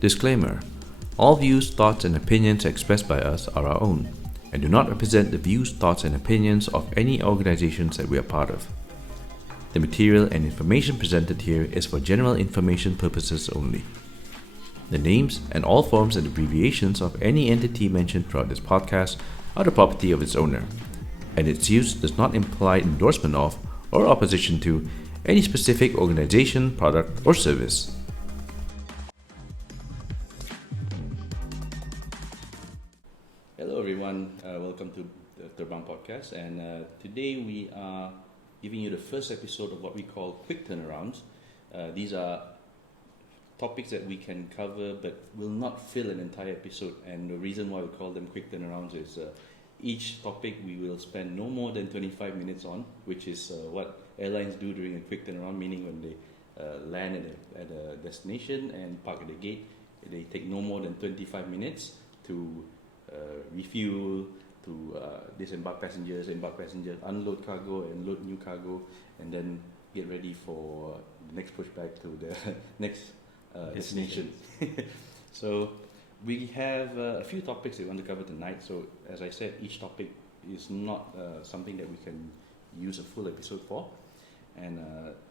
Disclaimer: all views, thoughts, and opinions expressed by us are our own and do not represent the views, thoughts, and opinions of any organizations that we are part of. The material and information presented here is for general information purposes only. The names and all forms and abbreviations of any entity mentioned throughout this podcast are the property of its owner, and its use does not imply endorsement of or opposition to any specific organization, product, or service. Hello everyone, welcome to the Terbang Podcast, and today we are giving you the first episode of what we call quick turnarounds. These are topics that we can cover but will not fill an entire episode, and the reason why we call them quick turnarounds is each topic we will spend no more than 25 minutes on, which is what airlines do during a quick turnaround, meaning when they land at a destination and park at the gate, they take no more than 25 minutes to refuel, to disembark passengers, embark passengers, unload cargo and load new cargo, and then get ready for the next pushback to the next destination. So we have a few topics that we want to cover tonight. So as I said, each topic is not something that we can use a full episode for. And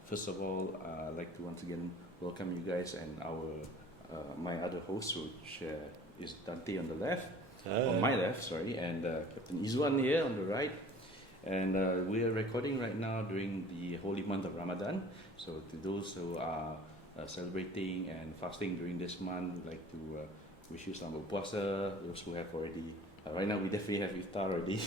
first of all, I'd like to once again welcome you guys and our my other host, which is Dante on the left, on my left, sorry, and Captain Izwan here on the right. And we are recording right now during the holy month of Ramadan. So to those who are celebrating and fasting during this month, we'd like to wish you selamat berpuasa. Those who have already, right now we definitely have iftar already.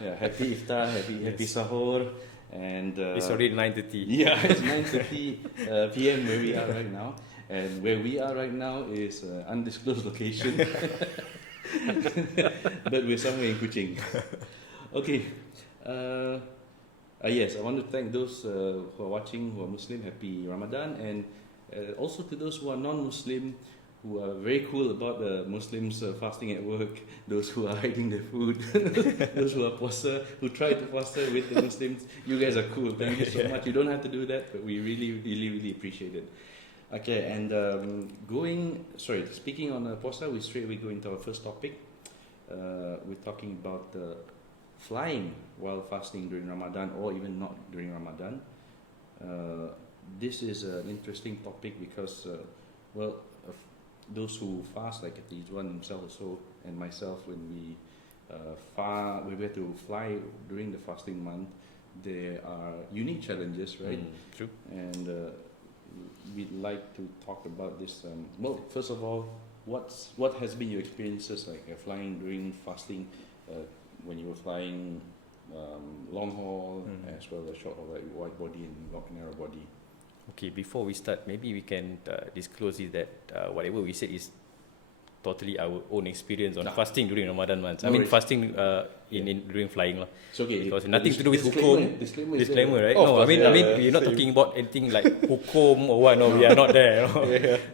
Yeah, happy iftar, happy sahur. And it's already 9:30. Yeah, it's 9:30 p.m. where we are right now. And where we are right now is undisclosed location. But we're somewhere in Kuching. Okay. Yes, I want to thank those who are watching, who are Muslim, happy Ramadan, and also to those who are non-Muslim, who are very cool about the Muslims fasting at work, those who are hiding their food, those who are puasa, who try to puasa with the Muslims. You guys are cool. Thank you so much. You don't have to do that, but we really appreciate it. Okay, and speaking on puasa, we straightaway go into our first topic. We're talking about flying while fasting during Ramadan, or even not during Ramadan. This is an interesting topic because, those who fast, like Izwan himself also, and myself, when we were to fly during the fasting month, there are unique challenges, right? True. And we'd like to talk about this. First of all, what has been your experiences like flying during fasting, when you were flying long haul as well as short haul, like wide body and narrow body? Okay, before we start, maybe we can disclose is that whatever we said is totally our own experience on fasting during Ramadan months. I mean, fasting during flying lah. It's okay. Because nothing to do with hukum. Disclaimer, right? No, I mean we're not talking about anything like hukum or what. No, we are not there. No?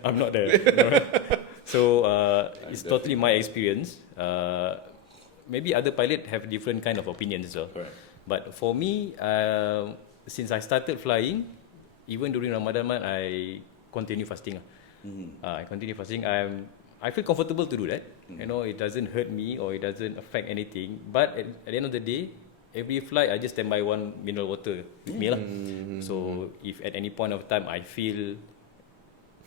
I'm not there. No. So it's totally my experience. Maybe other pilots have different kind of opinions as well. Correct. But for me, since I started flying, even during Ramadan month, I continue fasting. I continue fasting. I feel comfortable to do that. You know, it doesn't hurt me or it doesn't affect anything. But at the end of the day, every flight I just stand by one mineral water with me lah. So if at any point of time I feel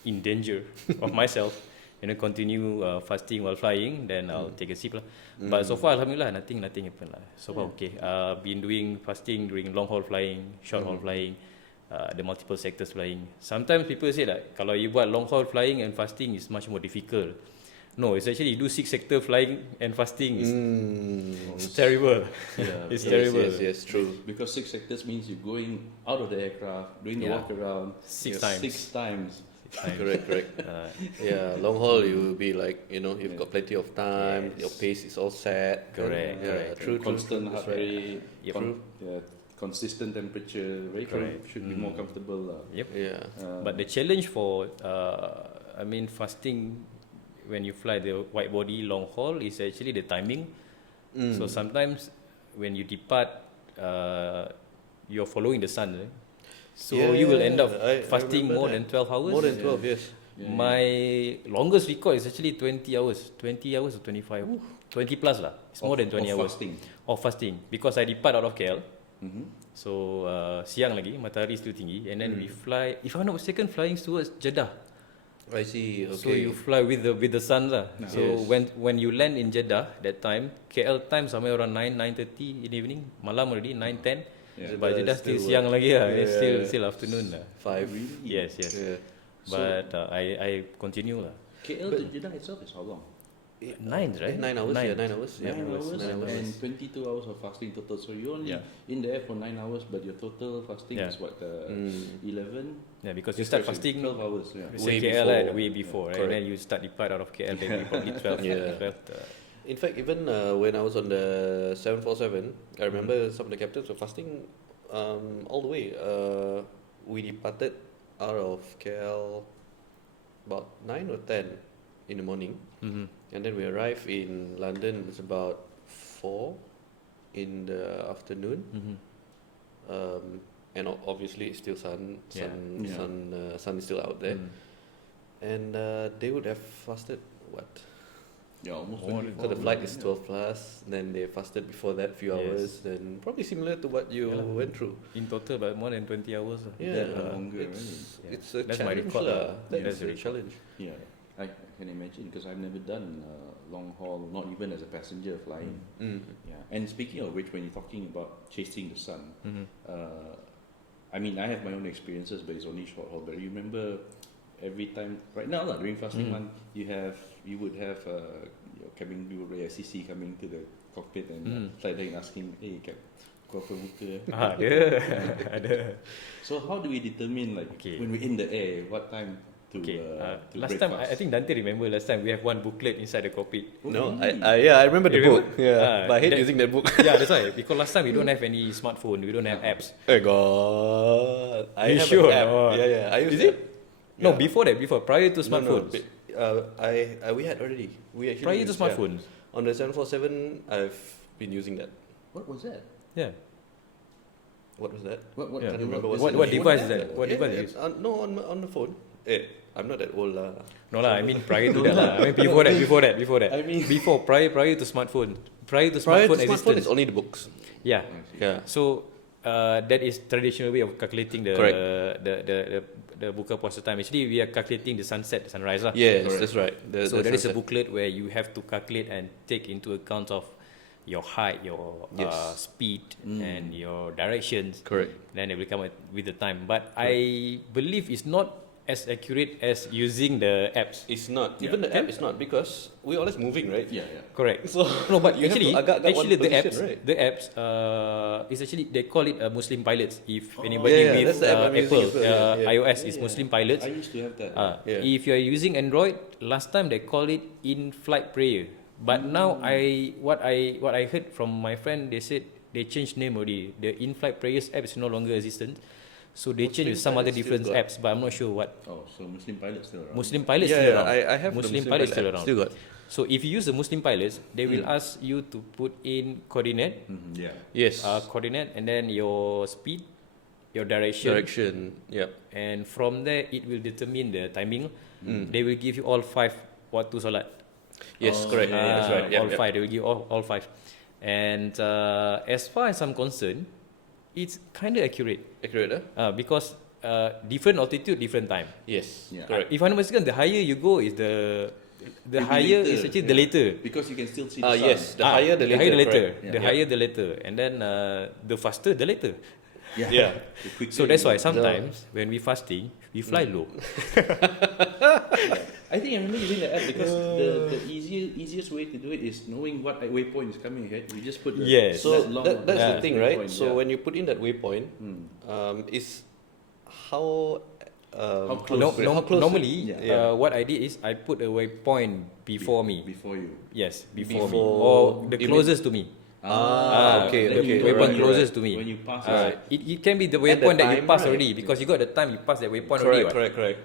in danger of myself, continue fasting while flying, then I'll take a sip lah. But so far, alhamdulillah, nothing happened lah. So far, okay. Been doing fasting during long haul flying, short haul flying, the multiple sectors flying. Sometimes people say that kalau you buat long haul flying and fasting is much more difficult. No, it's actually you do 6 sector flying and fasting it's terrible. Yeah. It's terrible. Yes, true. Because 6 sectors means you're going out of the aircraft, doing the walk around 6 times. 6 times. Correct. Long haul you will be like, you've got plenty of time, your pace is all set. Correct. True. Constant heart rate, True. consistent temperature, very should be more comfortable. Yep. Yeah. But the challenge for fasting when you fly the wide body long haul is actually the timing. So sometimes when you depart, you're following the sun, right? So you will end up fasting more than 12 hours. More than 12, yes. My longest record is actually 20 hours. 20 hours or 25. 20 plus lah. It's more than 20 hours. Fasting. Of fasting. Because I depart out of KL. Mm-hmm. So siang lagi, matahari still tinggi. And then we fly, if I'm not mistaken, flying towards Jeddah. I see. Okay. So you fly with the sun lah. Nice. So when you land in Jeddah that time, KL time somewhere around 9:30 in the evening, malam already 9:10. Yeah. But Jeddah still siang lagi lah. It's still afternoon lah. 5. Yes. Yeah. But I continue lah. KL to Jeddah itself is how long? 9, right? 9 hours. 9. Yeah, 9 hours. Yeah. 9 hours, 9 hours. and 22 hours of fasting total. So you're only in there for 9 hours, but your total fasting is what, 11? Yeah, because you start fasting 12 hours. Yeah. say Way KL before. right, way before, right? And then you start depart out of KL, maybe probably 12. Yeah. 12 In fact, even when I was on the 747, I remember some of the captains were fasting all the way. We departed out of KL about 9 or 10 in the morning, and then we arrived in London. It's about 4 in the afternoon, and obviously it's still sun is still out there, and they would have fasted what? Yeah, almost More 24 So the flight hours, is 12 plus, then they fasted before that few Yes. hours, then probably similar to what you went through. in total, but more than 20 hours. Lah. Yeah, That longer, it's a That's my challenge record, lah. Yeah, That's that's the a challenge. Yeah, I can imagine because I've never done long haul, not even as a passenger flying. Yeah, and speaking of which, when you're talking about chasing the sun, I mean, I have my own experiences, but it's only short haul. But you remember every time, right now, during fasting month, you would have your cabin crew, SCC coming to the cockpit and flight deck asking, hey, Cap, kau apa buka? Ada. So how do we determine, like, when we're in the air, what time to last break time, fast? I think Dante remember last time we have one booklet inside the cockpit. No, Really? I remember the You book. remember? Yeah, but I hate that- using that book. Yeah, that's why. Because last time we don't have any smartphone, we don't have apps. Oh God, I You have sure an app. or not? Yeah, I use Is that. it? No, Yeah. before prior to No, smartphones. we had already. We actually Prior to used, smartphones. On the 747, I've been using that. What was that? Yeah. What was that? What Yeah. can't remember was what it what a device phone is that? app or- What device you use? No, on the phone. I'm not that old lah. No lah, I mean prior to that lah. I mean before that. I mean- prior to smartphone. Prior to Prior smartphone to smartphone, existence. it's only the books. Yeah. Yeah. So that is traditional way of calculating the Correct. the buka puasa time. Actually, we are calculating the sunset, the sunrise lah. Yes, Correct. that's right. So there is a booklet where you have to calculate and take into account of your height, your Yes. speed, and your directions. Correct. Then they will come with the time. But I believe it's not as accurate as using the apps. It's not. Even the app is not because we're always moving, right? Yeah. Correct. So No, but you have actually, to agak-agak one the position, apps, right? the apps, is actually they call it Muslim pilots. If anybody yeah, with that's the app I'm using Apple, as well, yeah. iOS is Muslim pilots. I used to have that. Yeah. If you are using Android, last time they call it in-flight prayer. But now what I heard from my friend, they said they changed name already. The in-flight prayers app is no longer existent. So they changed with some other Pilot different still got. apps, but I'm not sure what. Oh, so Muslim pilots still around. Muslim pilots Yeah, still yeah, around. I have the Muslim Muslim pilots pilot still app, around. still got. So if you use the Muslim pilots, they will ask you to put in coordinate, Yeah. Yes. coordinate, and then your speed, your direction, Direction. Yep. and from there it will determine the timing. They will give you all 5 waktu solat. Yes, correct. That's right. All 5. They will give all 5. And as far as I'm concerned, it's kind of accurate Accurate, because different altitude, different time. Yes. Yeah. Correct. If I'm not mistaken, the higher you go is the higher later, is actually the later. Because you can still see the sun. Yes. The higher, the later. correct. Yeah. The higher, the later. And then the faster, the later. Yeah. The quicker So that's you- why sometimes when we fasting, we fly low. I think I remember using the app because the easiest way to do it is knowing what waypoint is coming ahead. You just put the Yes. So that long that's Yeah. the thing, right? waypoint, So yeah. when you put in that waypoint, is how How close? how close Normally, Yeah. what I did is I put a waypoint before me. Before you. Yes, before me. Before- Or the you closest to me. okay, then okay, you waypoint know closest right. to me. When you pass It can be the And the waypoint that you time, pass right? already because you got the time you pass that waypoint already. correct, What? correct.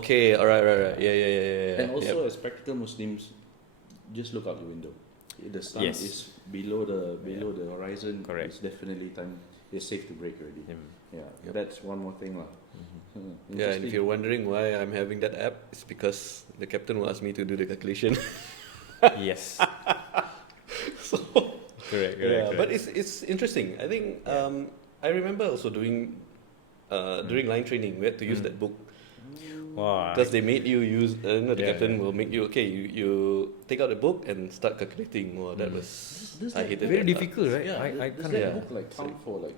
Okay, all right, right. Yeah. And also, as practical Muslims, just look out the window. The sun Yes. is below the horizon. Correct. It's definitely time. it's safe to brake already. Yeah, Yep. that's one more thing lah. Yeah, and if you're wondering why I'm having that app, it's because the captain will ask me to do the calculation. Yes. So Correct. yeah, but it's interesting. I think I remember also doing during line training we had to use that book Wow. because they made you use. The Yeah, captain will make you you take out the book and start calculating. Wow, that was I hated very that lah. difficult, right? Yeah, I does can't. that Yeah. book like count for like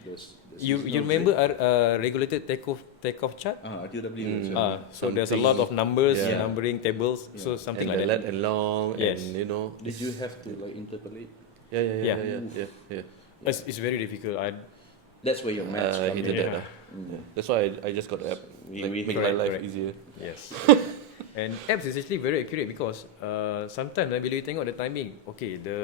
there's You seasonal remember break? regulated takeoff chart? RTW. So there's a lot of numbers, Yeah. numbering tables, Yeah. so something and like the that. let and long Yes. and Did you have to like interpolate? yeah. Yeah. It's very difficult. That's where your maths I come hated in. that lah. That's why I just got the app. We Make correct, my life correct. easier. Yes. And apps is actually very accurate because sometimes bila you tengok the timing, okay, the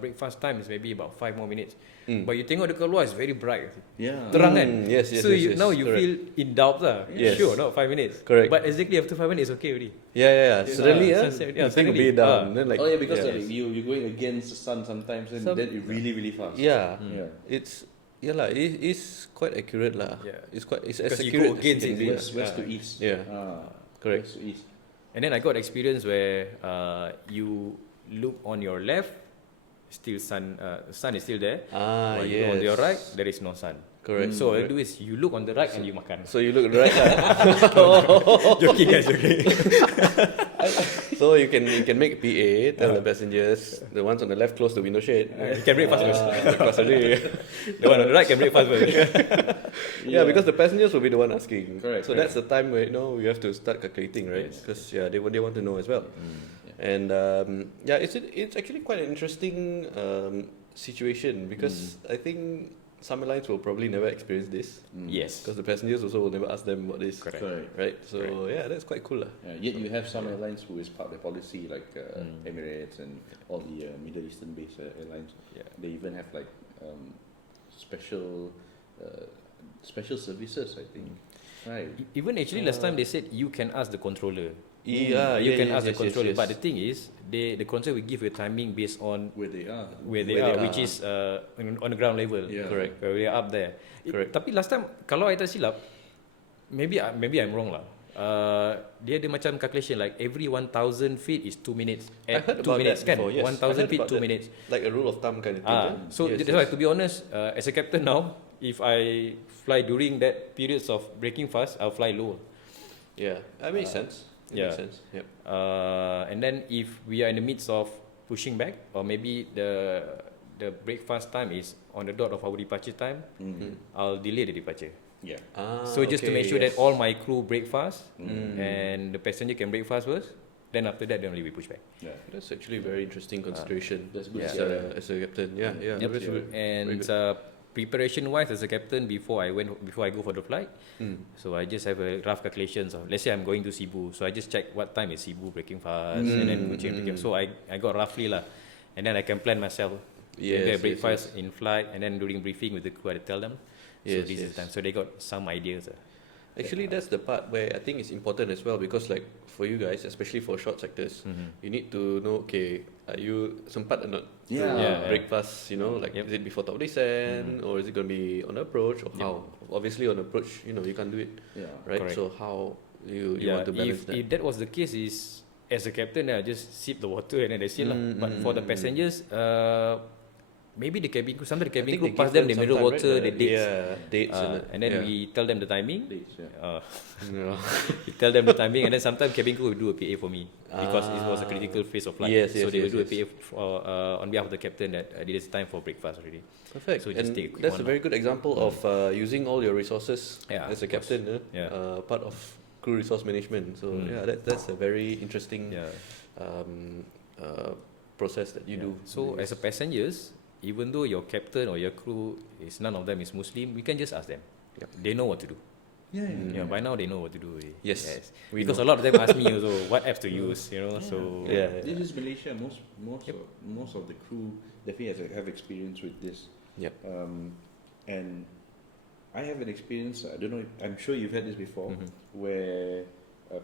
breakfast time is maybe about 5 more minutes. But you tengok the keluar is very bright. Yeah. Terang kan? Yes. So now you correct. feel in doubt lah. Yes. Sure, not 5 minutes. Correct. But exactly after 5 minutes, okay already. Yeah. Suddenly, sunset, yeah, the thing will suddenly. be down. Then like, Oh yeah, because yeah. like you're going against the sun sometimes, and then it really fast. Yeah, Yeah. it's lah. It's quite accurate lah. Yeah. It's as Because you accurate go against as it, can be. West to east. Yeah. Correct. West to east. And then I got experience where you look on your left, still sun is still there. But you look on your right, there is no sun. Correct. So what you do is you look on the right and you makan. So you look right lah. Joking guys, joking. So you can make PA tell the passengers the ones on the left close the window shade. You can break fast first. Because already. The one on the right can break fast first. Yeah, because the passengers will be the one asking. Correct, So that's the time where we have to start calculating, right? Yes. Because they want to know as well. And it's actually quite an interesting situation because I think some airlines will probably never experience this Yes. because the passengers also will never ask them about this. Correct. Right? So yeah, that's quite cool lah. Yet you have some airlines who is part of the policy, like Emirates and all the Middle Eastern based airlines. Yeah. They even have like special services, I think. Right. Even actually last time they said you can ask the controller. Yeah, You can ask the yes, controller. yes. But the thing is, the controller will give you a timing based on Where they are. where they are, which is on the ground level. Yeah. Correct. Where we are up there. Correct. Tapi last time kalau I tak silap, maybe I'm wrong lah. Dia ada macam calculation like every 1,000 feet is 2 minutes. I heard 2 about minutes that kan? before, yes. I 1,000 heard feet about 2 that. minutes. Like a rule of thumb kind of thing. So Yes, that's why to be honest, as a captain now, if I fly during that periods of breaking fast, I'll fly low. Yeah, that makes sense. It yeah. makes sense. Yep. And then if we are in the midst of pushing back, or maybe the breakfast time is on the dot of our departure time, I'll delay the departure. Yeah. So just to make sure that yes. all my crew break fast and the passenger can break fast first, then after that then only we push back. Yeah. That's actually a very interesting consideration. That's good. Yeah. As a captain, yeah. Yep. That's good. And Very good. preparation wise as a captain before I go for the flight, so I just have a rough calculations of, let's say I'm going to Cebu, so I just check what time is Cebu breaking fast and then Kuching breaking. So I got roughly lah, and then I can plan myself. Maybe I break fast in flight, and then during briefing with the crew I tell them. So this is the time. So they got some ideas. Actually, that's the part where I think it's important as well because, like, for you guys, especially for short sectors, you need to know, okay, are you sempat or not? Yeah. To Yeah. break fast, like, is it before top descent or is it going to be on approach or how? Obviously, on approach, you can't do it, Yeah. right? Correct. So how you want to if balance that? if that was the case, is as a captain, I just sip the water and then that's it lah. But for the passengers, maybe the cabin crew, sometimes the cabin crew pass them the mineral water, the dates. Yeah, dates And then we tell them the timing. Dates, yeah. Yeah. We tell them the timing, and then sometimes cabin crew will do a PA for me because it was a critical phase of flight. Yes, so they will do a yes. PA on behalf of the captain that it is time for breakfast already. Perfect. So just And take a quick that's one a very good example of using all your resources Yeah, as a of course. captain, Yeah. part of crew resource management. So that's a very interesting process that you do. So as a passengers, even though your captain or your crew is none of them is Muslim, we can just ask them. Yep. They know what to do. Yeah. By now they know what to do already. Yes, we Because know. a lot of them ask me also what apps to use. So This is Malaysia. Most of the crew definitely have experience with this. Yep. And I have an experience. I don't know. I'm sure you've had this before, where a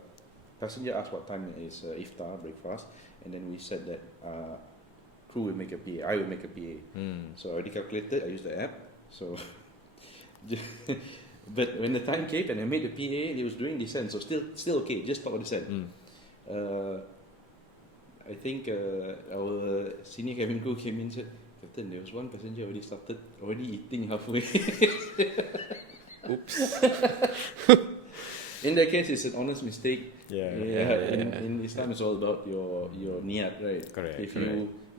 passenger asked what time is iftar breakfast, and then we said that crew will make a PA, I will make a PA. So I already calculated, I used the app. So, but when the time came and I made the PA, it was during descent, so still okay, just top of descent. I think our senior cabin crew came in and said, Captain, there was one passenger already eating halfway. Oops. In that case, it's an honest mistake. Yeah. In Islam, it's all about your niat, right? Correct.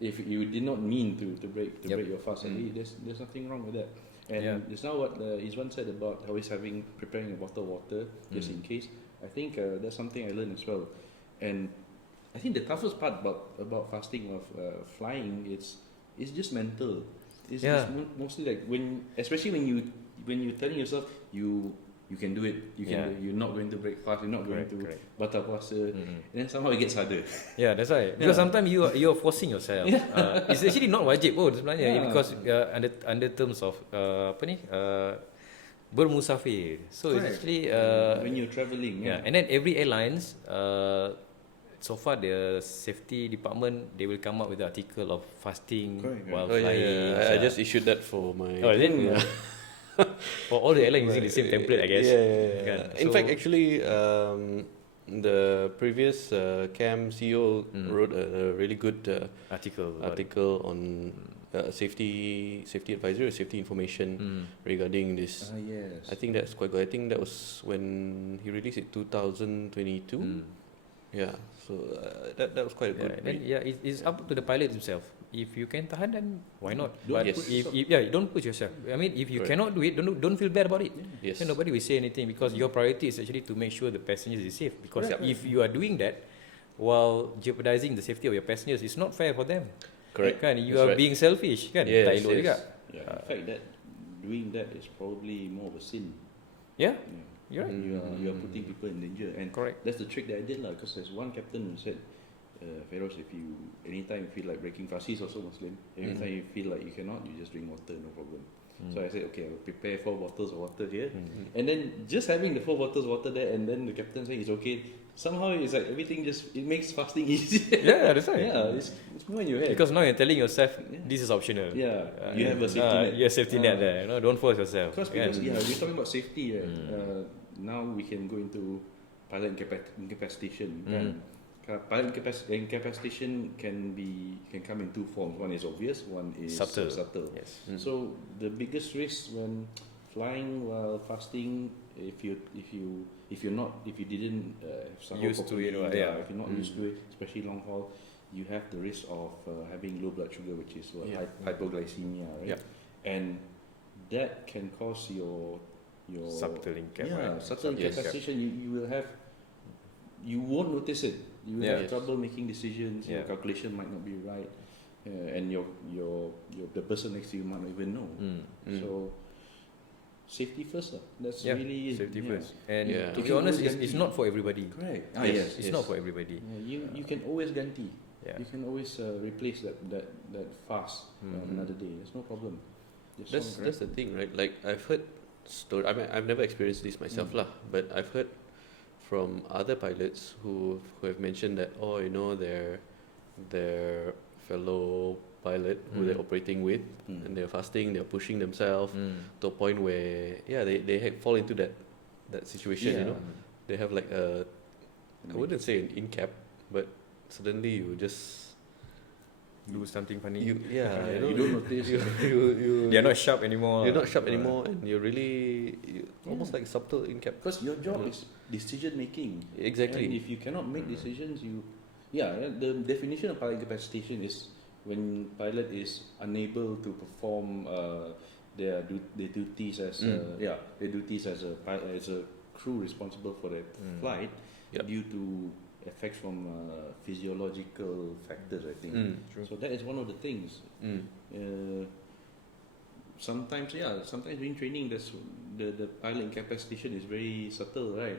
If you did not mean to break your fast, there's nothing wrong with that. And it's now what Izwan said about always preparing a bottle of water just in case. I think that's something I learned as well. And I think the toughest part about fasting of flying it's just mental. It's mostly like especially when you're telling yourself you can do it, you're not going to break fast, you're not going to batal puasa, and then somehow it gets harder. Yeah, that's right. Because sometimes you're forcing yourself. It's actually not wajib pun sebenarnya because under terms of bermusafir. So it's actually when you're traveling. And then every airlines so far the safety department they will come up with the article of fasting while flying. I just issued that for my. Oh, is it? For all the airlines using the same template, I guess. In fact, actually, the previous CAM CEO wrote a really good article on safety advisory or safety information regarding this. Yes. I think that's quite good. I think that was when he released it 2022. Yeah, so that was quite a good. It's up to the pilot himself. If you can tahan, then why not? Don't But don't push yourself. I mean, if you cannot do it, don't feel bad about it. Yes. Then nobody will say anything because your priority is actually to make sure the passengers is safe. Because if you are doing that while jeopardizing the safety of your passengers, it's not fair for them. Correct. Kan? You are being selfish. Kan? Tak elok juga. In fact, doing that is probably more of a sin. Yeah. You're right. You are putting people in danger, and that's the trick that I did lah. Because there's one captain who said, Feroz, anytime you feel like breaking fast, he's also Muslim. Anytime you feel like you cannot, you just drink water, no problem. So I said, okay, I'll prepare 4 bottles of water here, and then just having the 4 bottles of water there, and then the captain saying it's okay. Somehow it's like everything it makes fasting easier. Yeah, that's right. Yeah, it's more in your head. Because now you're telling yourself this is optional. Yeah, you have a safety net. You have safety net there. Don't force yourself. Because we're talking about safety, right? Now we can go into pilot incapacitation. Pilot incapacitation can come in 2 forms. One is obvious, one is subtle. Yes. So the biggest risk when flying while fasting, if you didn't used to it, if you're not used to it, especially long haul, you have the risk of having low blood sugar, which is hypoglycemia, right? And that can cause your subtle incapacitation. You won't notice it. You will have trouble making decisions. Your calculation might not be right, and the person next to you might not even know. So safety first. That's really safety first. And to be honest, it's not for everybody. Correct. It's not for everybody. You can always ganti. You can always replace that fast another day. There's no problem. That's the thing, right? Like I've heard story. I mean, I've never experienced this myself, but I've heard from other pilots who have mentioned that their fellow pilot who they're operating with and they're fasting, they're pushing themselves to a point where they fall into that situation. They have like I wouldn't say an in-cap, but suddenly you just do something funny. You don't notice. You're not sharp anymore. You're not sharp anymore, and you're really almost like subtle in-cap. Because your job is decision making. Exactly. And if you cannot make decisions, the definition of pilot incapacitation is when pilot is unable to perform their duties as a crew responsible for the flight due to effects from physiological factors, I think. So that is one of the things. Sometimes during training, the pilot incapacitation is very subtle, right?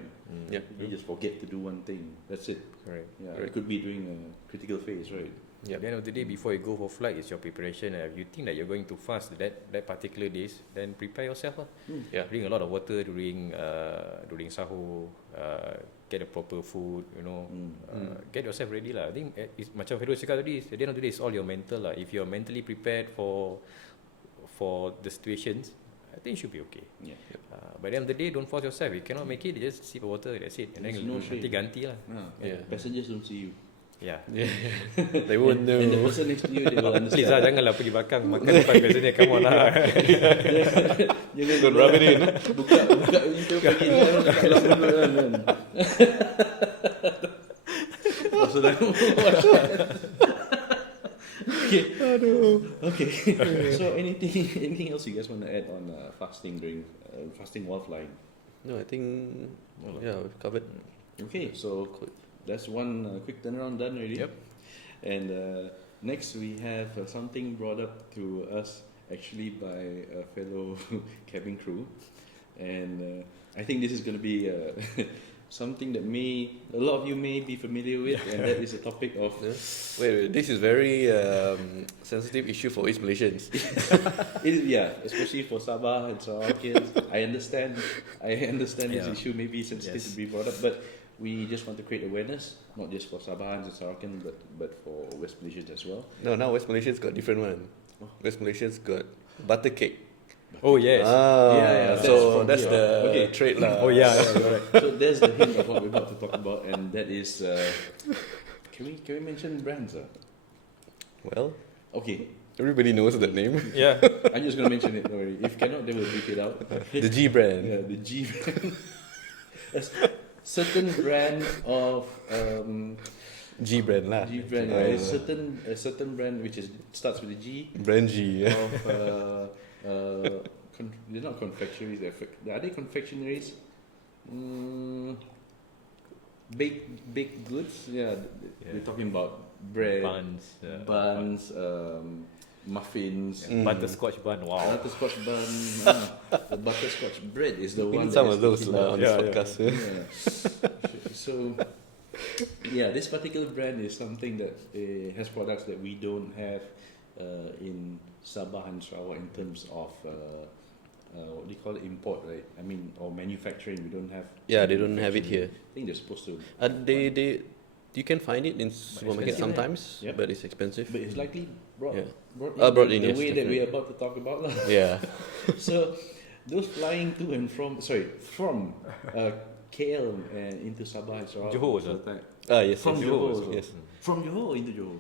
You just forget to do one thing. That's it. Right. It could be during a critical phase, right? At the end of the day, before you go for flight, it's your preparation. If you think that you're going to fast that particular days, then prepare yourself. Drink a lot of water during sahur. get a proper food, get yourself ready lah. I think it's macam Feroz cakap tadi, at the end of the day it's all your mental lah. If you're mentally prepared for the situations, I think you should be okay. Yeah. By the end of the day, don't force yourself. You cannot make it, just sip water, that's it. And then nanti ganti lah. Passengers don't see you. Yeah. They won't know. And the person next to you, they will Please understand. lah, janganlah pergi belakang makan depan passenger. Come on lah. Jangan Don't rub it in. buka pintu pergi kalau mulut kan. Maksudnya Okay. So anything else you guys want to add on fasting during fasting while flying? No, I think we've covered. Okay, so that's one quick turnaround done already. Yep. And next we have something brought up to us actually by a fellow cabin crew, and I think this is going to be something that a lot of you may be familiar with, and that is a topic of. Wait, this is very sensitive issue for East Malaysians. Especially for Sabah and Sarawakians. I understand this issue may be sensitive to be brought up, but we just want to create awareness, not just for Sabahans and Sarawakians, but for West Malaysians as well. No, now West Malaysians got different one. West Malaysians got butter cake. Oh yes. So that's the trait lah. Oh yeah. So there's the hint of what we're about to talk about, and that is, can we mention brands? Well, Okay, everybody knows that name. Yeah. I'm just gonna mention it. Don't worry. If cannot, they will beep it out. The G brand. Yeah, the G brand. A certain brand of G brand lah. G brand. A certain brand which starts with a G. Brand G. Yeah. Of they're not confectionaries. Are they confectionaries? Baked goods. Yeah, we're talking about bread, buns, muffins, butterscotch bun. Wow. butterscotch bun. The butterscotch bread is the one. Some that of those on this podcast. So, this particular brand is something that has products that we don't have in Sabah and Sarawak in terms of what do you call it, import, right? I mean, or manufacturing. We don't have. Yeah, they don't have it here. I think they're supposed to. You can find it in supermarkets sometimes, Yeah. but it's expensive. But it's likely brought in, the yes, way that definitely. we're about to talk about. Yeah. So, those flying to and from KL and into Sabah and Sarawak. Johor also. Yes. From yes, Johor yes, also. yes. From Johor into Johor.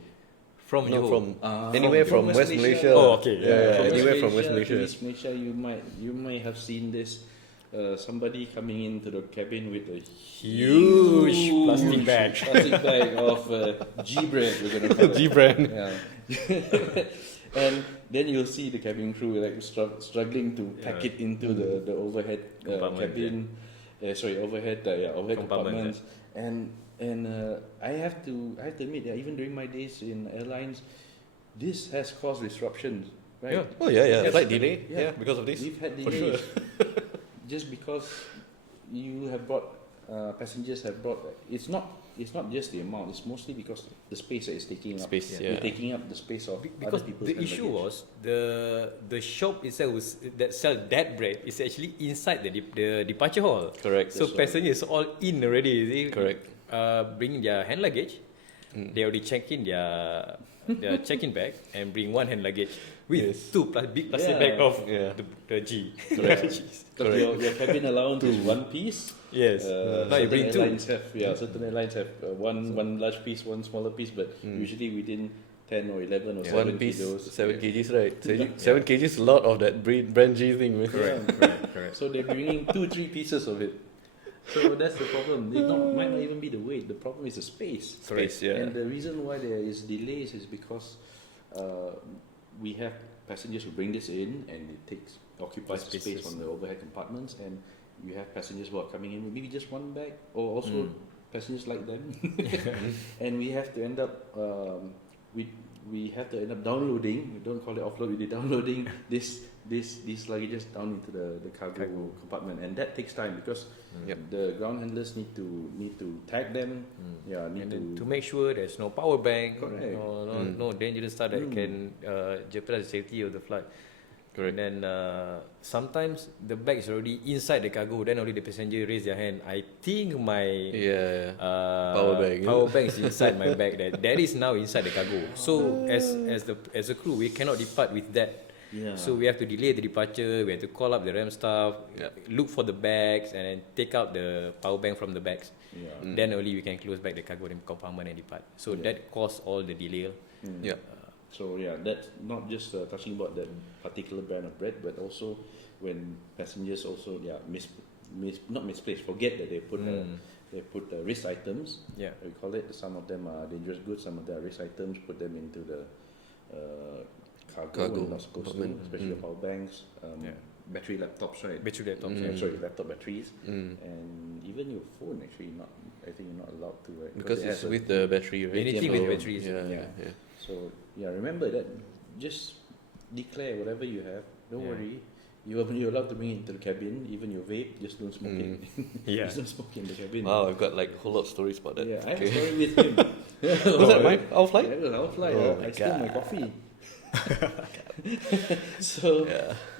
From No, Johor. from anywhere from West Malaysia. Oh, okay. Yeah, From anywhere from West Malaysia. to East Malaysia, you might have seen this. Somebody coming into the cabin with a Huge plastic bag. of G brand. We're gonna call it. G brand. Yeah. And then you'll see the cabin crew like struggling to pack it into the overhead cabin. Overhead compartments. And I have to admit that even during my days in airlines, this has caused disruptions. Right? Yeah. Oh yeah. Yes. Flight delay. Yeah. Yeah, because of this. We've had For delays sure. just because you have brought passengers have brought. It's not just the amount. It's mostly because the space that is taking up. Space, You're yeah. taking up the space of Because other people's the issue luggage. was the shop itself that sell that bread is actually inside the departure hall. Correct. So That's right. passengers all in already. They Correct. bring their hand luggage. They already check in their check-in bag and bring one hand luggage with Yes. two big plastic bag of Yeah. the G. Because your cabin allowance is one piece. Yes. Now you bring two. Certain airlines have one large piece, one smaller piece, but usually within 10 or 11 or 7 One piece, kilos. 7 kgs, right? So 7 kgs is a lot of that brand G thing, man. Correct. So they're bringing 2-3 pieces of it. So that's the problem. Might not even be the weight. The problem is the space. Space, yeah. And the reason why there is delays is because we have passengers who bring this in and it occupies the space on the overhead compartments, and you have passengers who are coming in with maybe just one bag, or also passengers like them, and we have to end up we have to end up downloading. We don't call it offload. We're downloading these luggages down into the cargo compartment, and that takes time because the ground handlers need to tag them. To make sure there's no power bank, Correct. no dangerous stuff that can jeopardize the safety of the flight. Correct. And then sometimes the bag is already inside the cargo. Then only the passenger raise their hand. I think my Power bag, power bank is inside my bag. That is now inside the cargo. So as a crew, we cannot depart with that. Yeah. So we have to delay the departure. We have to call up the RAM staff, look for the bags, and then take out the power bank from the bags. Yeah. Then only we can close back the cargo compartment and depart. So that caused all the delay. Yeah. So yeah, that's not just touching about that particular brand of bread, but also when passengers also not misplaced, forget that they put risk items. Yeah. We call it. Some of them are dangerous goods, some of them are risk items. Put them into the cargo when not supposed to, especially the power banks, battery laptops, right? Battery laptops. Sorry, laptop batteries, and even your phone. Actually, not. I think you're not allowed to, right? Because it it's has with the battery, right? Anything with batteries. Yeah. So remember that. Just declare whatever you have. Don't worry. You're allowed to bring it into the cabin. Even your vape, just don't smoke it. Yeah. Just don't smoke in the cabin. Wow, I've got like a whole lot of stories about that. Yeah, I have a story with him. Was that mine? Our flight? Yeah, it was our flight. Oh I my spilled my God. coffee. So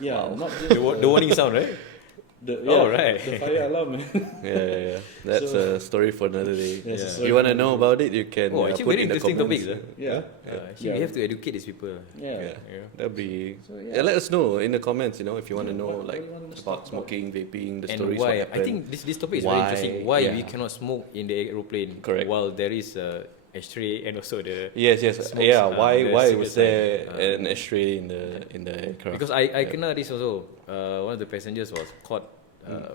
not just The warning sound, right? the fire alarm. Yeah. That's a story for another day. That's a story You want to for know another about it? You can Actually, put very in the interesting comments. topics. Yeah. Actually, we have to educate these people. Yeah. That'd be. So, Let us know in the comments. If you want to know what you want us to about talk smoking, vaping, the And stories. why? What I happened. think this topic is Why? very interesting. Why Yeah. we cannot smoke in the aeroplane Correct. while there is a ashtray and also the Yes. smokes, Yeah. the Why was cigarette there sign. an ashtray in the aircraft? Because I kena this also. One of the passengers was caught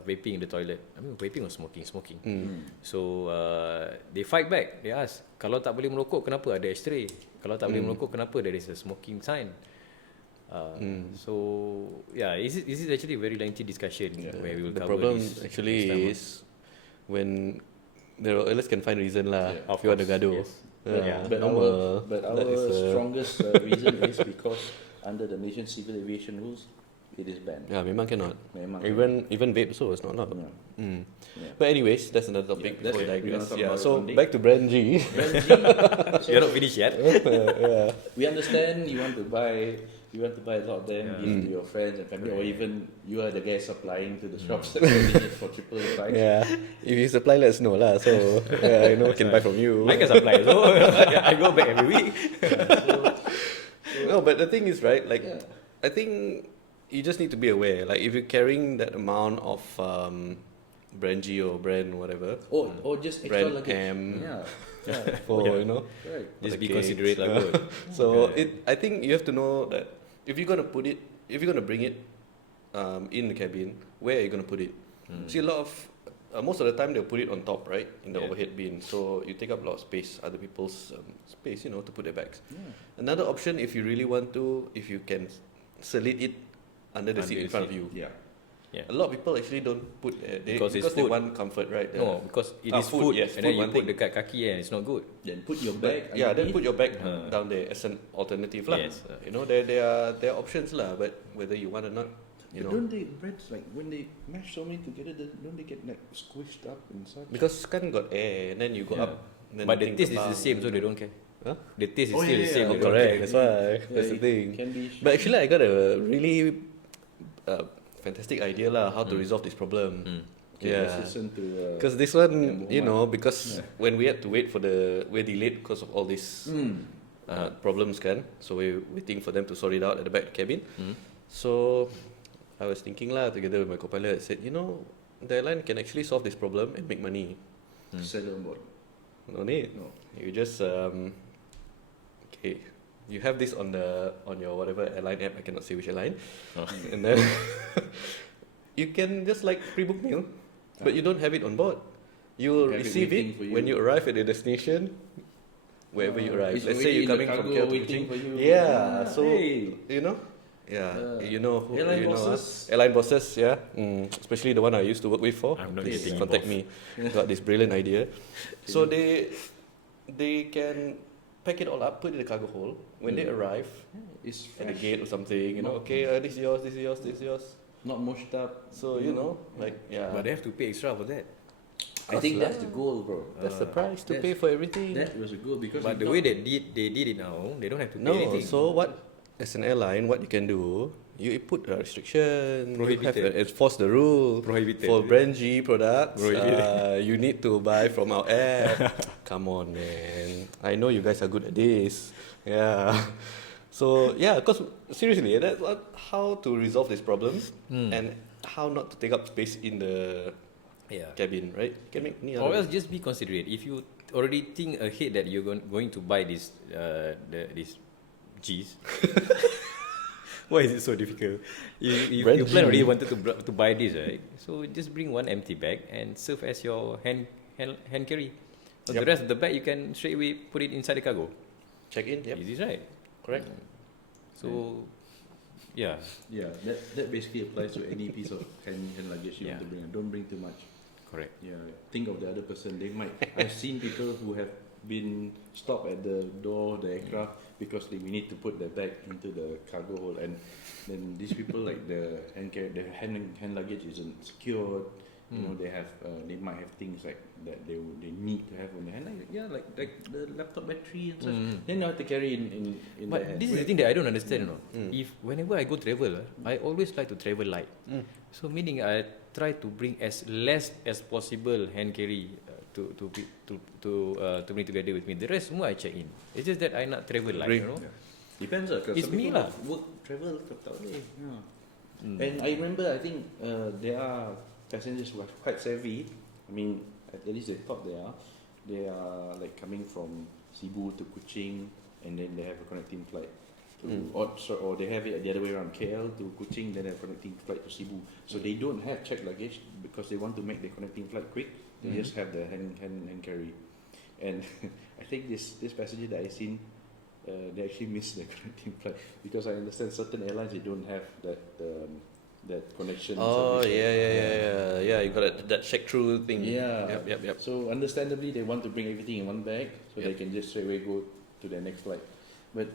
vaping in the toilet. I mean vaping or smoking. So they fight back. They ask, kalau tak boleh merokok kenapa ada ashtray? Kalau tak boleh merokok kenapa there is a smoking sign? So this is actually a very lengthy discussion where we will The cover problem this actually next time. is when the oilers can find reason lah. Yeah. If you want to gaduh. Yes. Yeah. But normal. our That is, strongest reason is because under the nation's civil aviation rules, it is banned. Yeah, memang cannot. Memang Even vape also is not allowed. Yeah. Yeah. But anyways, that's another topic. Yeah, that's before we it. We're digress. gonna talk Yeah. about So branding. back to brand G. You're not finished yet. We understand you want to buy a lot of them, give to your friends and family, or even you are the guy supplying to the shops that selling it for triple the price. Yeah. If you supply, let us know lah. So can buy from you. I can supply, so I go back every week. No, but the thing is, right? Like, Yeah. I think you just need to be aware. Like, if you're carrying that amount of brand G or brand whatever, Or just extra brand luggage. M Yeah. for Right. Just the be cakes. considerate lah. Good. So I think you have to know that if you're gonna bring it in the cabin, where are you gonna put it? See, a lot of most of the time they'll put it on top, right, in the overhead bin. So you take up a lot of space, other people's space, to put their bags. Another option, if you really want to, if you can slit it under the seat in front of you. Yeah. A lot of people actually don't put Because it's they food. want comfort, right? No, because it is food, food, yes, and then food, you one put thing. dekat kaki and it's not good. Then put your bag. Then underneath. put your bag down there as an alternative lah. Yes. There are options lah, but whether you want or not, But don't they breads like when they mash so many together? Don't they get like squished up inside? because kan got air, and then you go Yeah. up. Then But the thing taste is terbang. the same, so they don't care. Huh? The taste is Oh, still yeah, the same. yeah. they don't Correct. care. That's why. That's the it thing. Can be. But actually, I got a really fantastic idea lah how to resolve this problem. Okay, Yeah. let's listen to. Because this one, Muhammad. because when we had to wait we're delayed because of all these problems, kan. So we're waiting for them to sort it out at the back of the cabin. So I was thinking lah, together with my co-pilot, I said, the airline can actually solve this problem and make money. Sell on board. No need. No. You just okay. You have this on your whatever airline app. I cannot say which airline. And then you can just like pre-book meal, but you don't have it on board. You will Have it receive waiting it for you. when you arrive at the destination, wherever you arrive. It's Let's say already you're in the coming from cargo KL to waiting Kuching. for you. Yeah. So Hey. Airline bosses. airline bosses, yeah. Especially the one I used to work with for. I'm not Please getting contact involved. me. Got this brilliant idea. So they can pack it all up, put it in the cargo hold. When they arrive It's at the fresh. gate or something, okay, this is yours, this is yours, this is yours. Not mushed up. So yeah. But they have to pay extra for that. I think Course that's lah. the goal, bro. That's the price to that's- pay for everything. That was a goal because But if the not- way they did it now, they don't have to pay No, anything. so what as an airline, what you can do, you put a restriction, you have Prohibited. enforce the rule. Prohibited. For brand G products, Prohibited. you need to buy from our app. Come on, man. I know you guys are good at this. Yeah. So yeah, because seriously, that's how to resolve these problems and how not to take up space in the Yeah. cabin, right? Can make me Or else just be considerate. If you already think ahead that you're going to buy this this G's, why is it so difficult? If Brand you plan G. already wanted to buy this, right? So just bring one empty bag and serve as your hand carry. So the rest of the bag you can straight away put it inside the cargo. check in. Yep. Easy, right? Correct. So, yeah. Yeah, that basically applies to any piece of hand luggage you want to bring. Don't bring too much. Correct. Yeah, think of the other person. They might. I've seen people who have been stopped at the door of the aircraft because we need to put the bag into the cargo hold, and then these people like the hand luggage isn't secured. You know, they might have things like that they need to have on the hand, like the laptop battery and such. Then you have to carry in But the hand. this is the thing that I don't understand, you know. If whenever I go travel, I always like to travel light. So meaning I try to bring as less as possible hand carry to bring together with me. The rest semua I check in. It's just that I not travel light, you know. Depends lah. It's Some me people lah. work travel tak boleh. Yeah. And I remember, I think there are passengers who are quite savvy. I mean, at least they thought they are. They are like coming from Cebu to Kuching, and then they have a connecting flight to, or they have it the other way around, KL to Kuching, then they have a connecting flight to Cebu. So they don't have checked luggage because they want to make the connecting flight quick. They just have the hand carry. And I think this passenger that I seen, they actually missed the connecting flight because I understand certain airlines they don't have that connection. Oh service. yeah. You got that check through thing. Yeah. Yep. So understandably, they want to bring everything in one bag so they can just straight away go to their next flight. But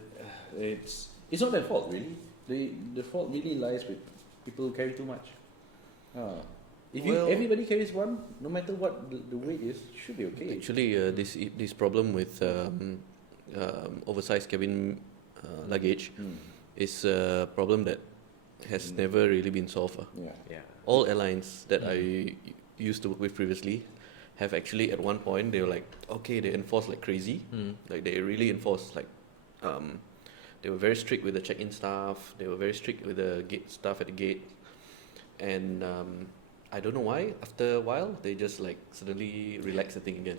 it's not their fault really. The fault really lies with people who carry too much. If everybody carries one, no matter what the weight is, it should be okay. Actually, this problem with oversized cabin luggage is a problem that has never really been solved. Yeah. All airlines that I used to work with previously have actually at one point they were like, okay, they enforce like crazy. Like they really enforce like they were very strict with the check-in staff, they were very strict with the gate staff at the gate, and I don't know why after a while they just like suddenly relax the thing again.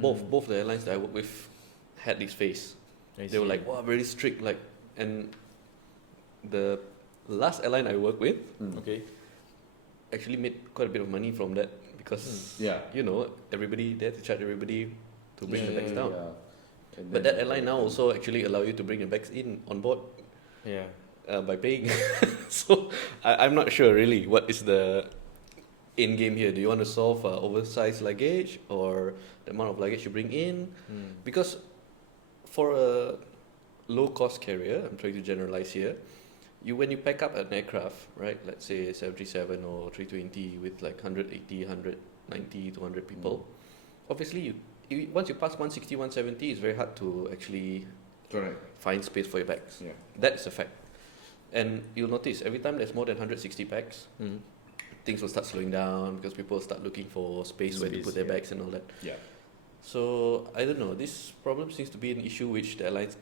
Both the airlines that I work with had this phase. They were like, wow, very strict, like, and the last airline I worked with, okay, actually made quite a bit of money from that because you know, everybody they had to charge everybody to bring the bags down. But that airline now also actually allow you to bring the bags in on board. By paying. So I'm not sure really what is the end game here. Do you want to solve oversized luggage or the amount of luggage you bring in? Because for a low cost carrier, I'm trying to generalize here, when you pack up an aircraft, right, let's say 737 or 320 with like 180, 190, 200 people, obviously once you pass 160, 170, it's very hard to actually find space for your bags. That's a fact. And you'll notice every time there's more than 160 packs, things will start slowing down because people start looking for space where to put their bags and all that. So I don't know, this problem seems to be an issue which the airlines,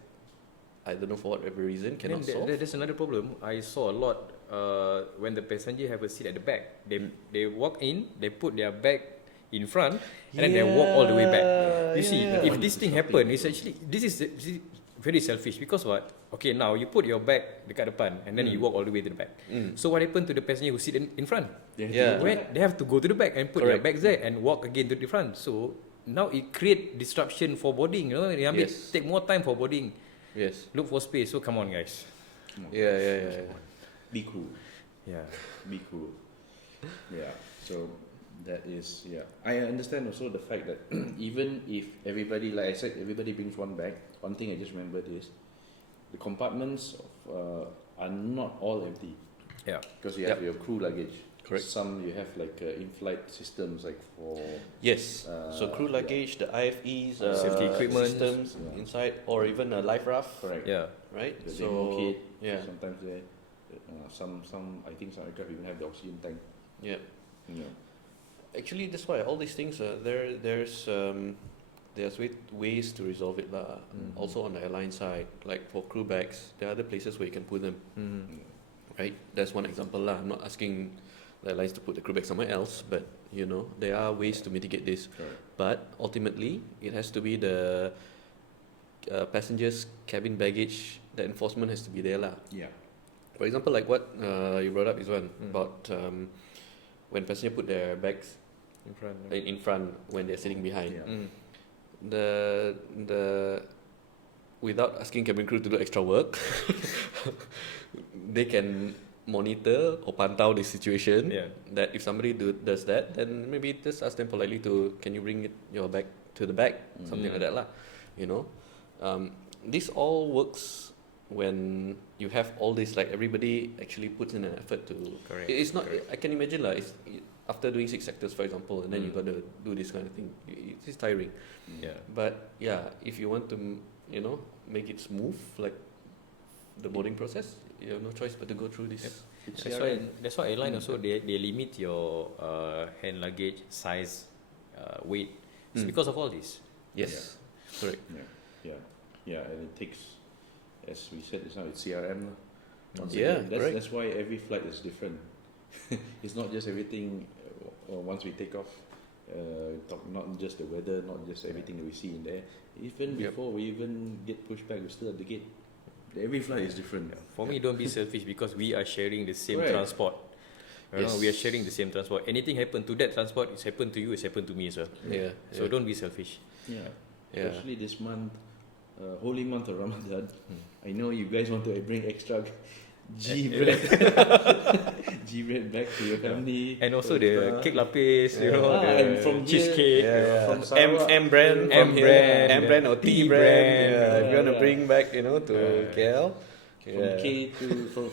I don't know for whatever reason, cannot solve. There's another problem. I saw a lot when the passenger have a seat at the back. They walk in, they put their bag in front, and then they walk all the way back. You see, if this thing happen, it's actually this is very selfish because what? Okay, now you put your bag dekat depan, and then you walk all the way to the back. So what happened to the passenger who sit in front? They have to go to the back and put their bags there and walk again to the front. So now it create disruption for boarding. You know, take more time for boarding. Look for space. So come on, guys. Yeah. Be cool. Be cool. So that is I understand also the fact that even if everybody, like I said, everybody brings one bag. One thing I just remembered is the compartments are not all empty. Because you have your crew luggage. Correct. Some you have like in-flight systems like for Yes. So crew yeah. luggage, the IFEs, Safety equipment. systems Yeah. inside, or even a life raft, correct. Yeah. right? The demo kit. yeah, Sometimes they, some I think some aircraft even have the oxygen tank. yeah. Yeah. Actually, that's why all these things there's ways to resolve it lah. Mhm. Also on the airline side, like for crew bags, there are other places where you can put them, Mm. right? That's one example lah. I'm not asking the airlines to put the crew bag somewhere else, but you know there are ways to mitigate this. Correct. But ultimately, it has to be the passengers' cabin baggage. The enforcement has to be there lah. Yeah. For example, like what you brought up is one Mm. about when passenger put their bags In front. in front when they're sitting behind. Yeah. Mm. The without asking cabin crew to do extra work, they can monitor or pantau the situation. Yeah. That if somebody does that, then maybe just ask them politely to, can you bring your bag to the back, something like that lah. You know, this all works when you have all this, like everybody actually puts in an effort to. Correct. It's not. Correct. I can imagine lah. After doing 6 sectors, for example, and then you Mm. got to do this kind of thing. It's tiring. Yeah. But yeah, if you want to, you know, make it smooth, like the boarding process, you have no choice but to go through this. Yep. It's That's why airline Mm. also they limit your hand luggage size, weight. It's Mm. because of all this. Yes, correct. Yeah, and it takes, as we said just now, it's CRM lah. Once Yeah, again, correct. that's why every flight is different. It's not just everything. Once we take off, not just the weather, not just everything that we see in there. Even Yep. before we even get pushed back, we're still at the gate. Every flight is different. For me, don't be selfish because we are sharing the same Correct. transport. You know, we are Yes. sharing the same transport. Anything happen to that transport, it's happened to you, it's happened to me as well. Yeah. So don't be selfish. Yeah, Yeah. especially this month, holy month of Ramadan. I know you guys want to bring extra G bread, G bread back to your family, And also the cake lapis, you know, and the from cheesecake. from Sarawak, M brand, M brand, M brand or T T brand. brand. Yeah, if you want to Yeah. bring back, you know, to KL. from K to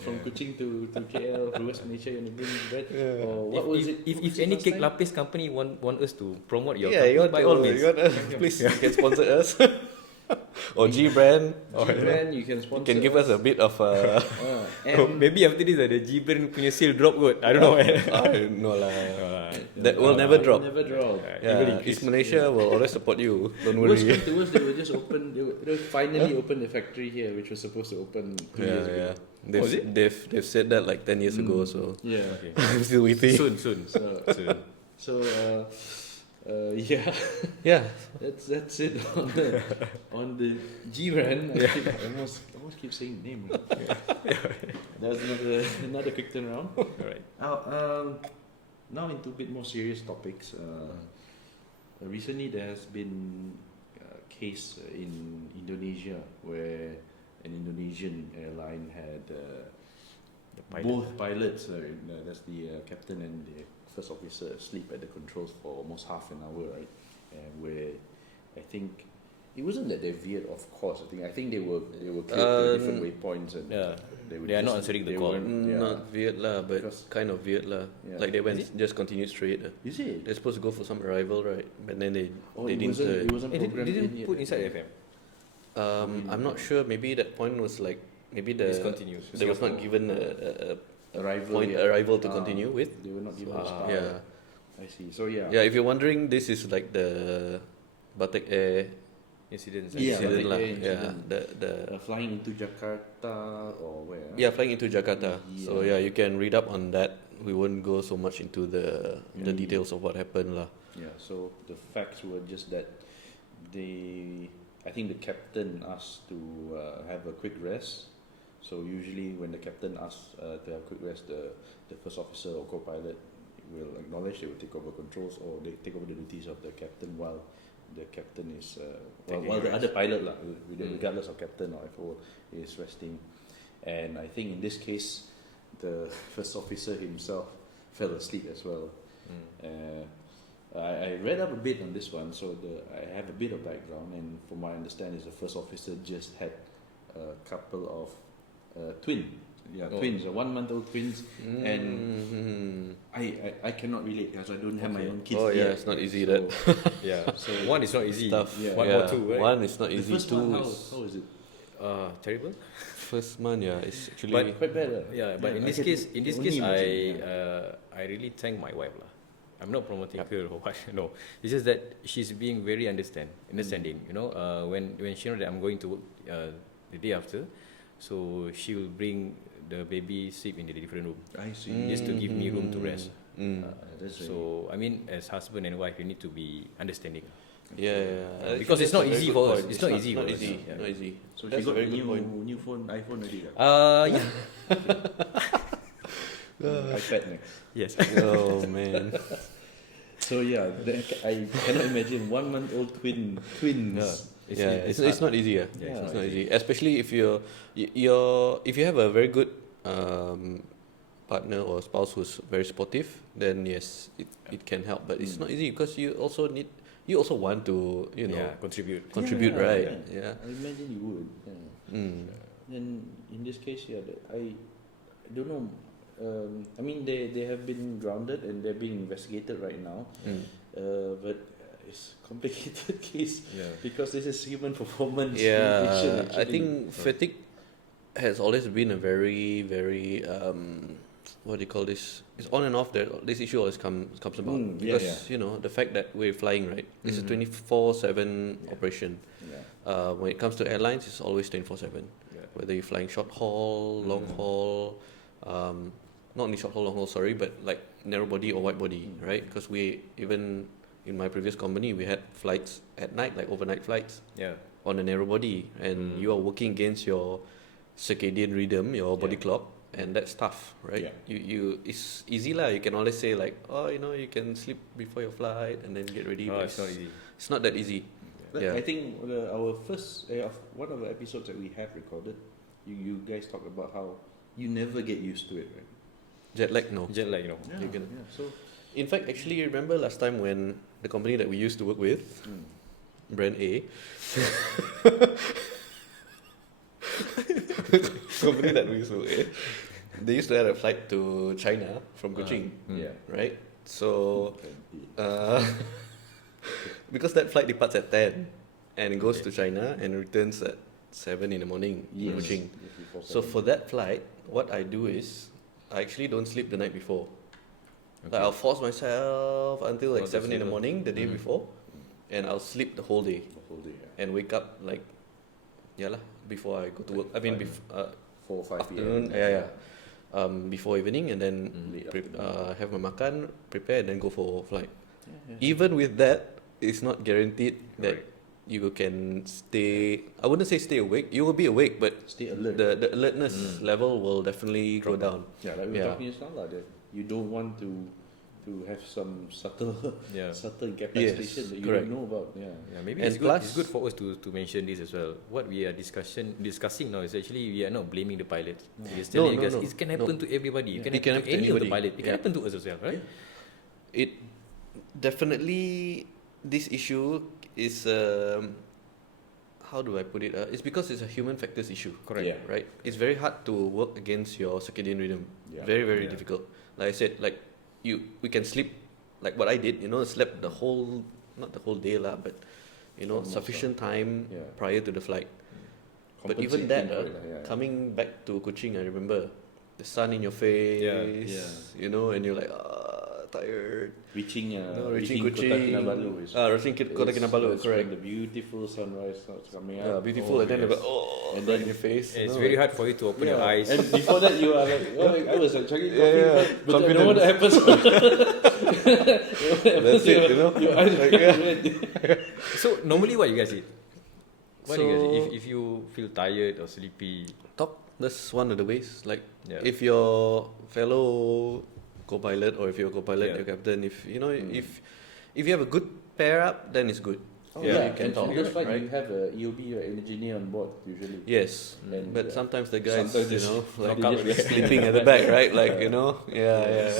from Kuching to KL, from West Malaysia, you want to bring bread. Yeah. Or what was it? If What was it any last cake time? lapis company want us to promote your Yeah, you company, want by to, all means. you want please, you can sponsor us. Or G brand. G brand, you can You sponsor. can give us a bit of and Maybe after this the G brand punya sale drop kot. I don't know. no lah. That will never drop. Never drop. Yeah, East Malaysia will always support you. Don't worry. Worst come to worst, they will just open. They will finally open the factory here, which was supposed to open 2 years ago. Yeah. They've said that like 10 years ago, so Yeah. Okay. I'm still waiting. Soon. So, so yeah, Yeah. that's it on the G brand. I almost keep saying the name. That was another quick turnaround. Alright. Now into a bit more serious topics. Recently, there has been a case in Indonesia where an Indonesian airline had both pilots, that's the captain and the first officer, asleep at the controls for almost half an hour, right? And where I think it wasn't that they veered off course. I think they were cleared to different waypoints, and Yeah. they They are not answering the call. Not weird lah, but Because- kind of weird lah. Yeah. Like they went Is just continued straight. Is it? They're supposed to go for some arrival, right? But then they It didn't. wasn't They programmed didn't in yet. put inside FM. I'm not sure. Maybe that point was like maybe Discontinued. there was not given a Arrival, arrival to continue with. They were not given a Ah. star. Yeah. I see. So yeah. Yeah, if you're wondering, this is like the Batik Air Incidents. Yeah, incident Batik lah. Air Yeah, incident. the Flying into Jakarta or where? yeah, flying into Jakarta. So Yeah. yeah, you can read up on that. We won't go so much into the Yeah. details of what happened lah. Yeah. So the facts were just that I think the captain asked to have a quick rest. So usually when the captain asks to have a quick rest, the first officer or co-pilot will acknowledge, they will take over controls, or they take over the duties of the captain while the captain is while the other pilot lah, regardless of captain or FO, is resting. And I think in this case, the first officer himself fell asleep as well. I read up a bit on this one, so I have a bit of background, and from my understanding, the first officer just had a couple of twin twins, 1 month old twins, and Mm-hmm. I cannot relate because I don't have my own kids Oh yeah, yet. it's not easy So that. Yeah. So one is not easy. Tough. Yeah. One or two, right? One is not the easy. first Two one, is how is it? Terrible. first month. Yeah, it's actually. But- Quite bad. Yeah, but Yeah, in I this can case, only imagine, I really thank my wife lah. I'm not promoting her or what. No, it's just that she's being very understanding. You know, when she knows that I'm going to work the day after, so she will bring the baby sleep in the different room I see. just to give me room to rest. That's So I mean, as husband and wife, you need to be understanding. Yeah. Because it's not That's a very easy good for us. point. It's not easy Not for us. easy. Yeah. Not easy. so she That's a got very good point. new phone, iPhone already. Yeah. iPad next. Yes. Oh man. So yeah, I cannot imagine 1 month old twins. It's not easy. Yeah, Yeah, it's it's not not easy. Especially if if you have a very good partner or spouse who's very supportive, then yes, it can help. But it's not easy because you also want to Contribute. contribute, Yeah, right? yeah. I imagine you would. Yeah. And in this case, I don't know. I mean, they have been grounded and they're being investigated right now. But it's a complicated case because this is human performance. Yeah, prediction, I actually. think fatigue has always been a very, very what do you call this? It's on and off. This issue always comes about because the fact that we're flying, right? This is 24/7 operation. Yeah. When it comes to airlines, it's always 24/7. Whether you're flying short haul, long haul, not only short haul, long haul, sorry, but like narrow body or wide body, right? Because we even in my previous company we had flights at night, like overnight flights on a narrow body, and you are working against your circadian rhythm, your body clock, and that's tough, right? You it's easy lah. You can always say like, oh, you can sleep before your flight and then get ready. Oh, but it's not easy. It's not that easy. But Yeah. I think our first one of the episodes that we have recorded, you guys talked about how you never get used to it, right? Jet lag, no. Jet lag, You can- So In fact, actually, remember last time when the company that we used to work with, brand A, company that we used to work with, they used to have a flight to China from Kuching, right? So, because that flight departs at 10 and it goes to China and returns at 7 in the morning in Kuching. So for that flight, what I do is I actually don't sleep the night before. Like I'll force myself until like 7 in the morning the day before, and I'll sleep the whole day and wake up like before I go to work. I mean 4 or 5 afternoon, p.m. before evening, and then Late afternoon. have my makan, prepare, and then go for flight. Even with that, it's not guaranteed that you can stay. I wouldn't say stay awake. You will be awake, but Stay alert. the alertness level will definitely go down. Yeah, like we were talking just now, that you don't want to have some subtle gap Yes, station that you correct. don't know about. Yeah. Yeah, maybe And it's good. plus- It's good for us to mention this as well. What we are discussing now is actually we are not blaming the pilots. We're just telling you guys it can happen to everybody. It can happen to any of the pilot. It can happen to us as well, right? It definitely, this issue is how do I put it? It's because it's a human factors issue. Correct. Yeah. Right. It's very hard to work against your circadian rhythm. Yeah. Very very difficult. Like I said, like we can sleep like what I did. Slept the whole, not the whole day lah, but Almost, sufficient time Yeah. prior to the flight. But even that, Compensating for it, yeah. coming back to Kuching, I remember the sun in your face, and you're like, tired. Reaching reaching Kota Kuching. Kinabalu is Reaching Kota Kinabalu, that's correct. when the beautiful sunrise starts coming Yeah, up. beautiful, and then yes. they're like, And right then- in your face. It's No, very like- hard for you to open your eyes. And before that, you are like, I was like chugging coffee, Yeah, but I know what happens. That's it, Your eyes Like, get red. So normally, what you guys eat? What do you guys So- eat? If you feel tired or sleepy? Talk. That's one of the ways. Like, Yeah. if your fellow co-pilot or if you're a co-pilot, Yeah. your captain, if if you have a good pair up, then it's good. Oh, Yeah, yeah, you can and talk, because like right? you have you'll be an engineer on board usually. Yes, And, but sometimes the guys, sometimes you just know, knock like out just with- sleeping at the back, right? Like,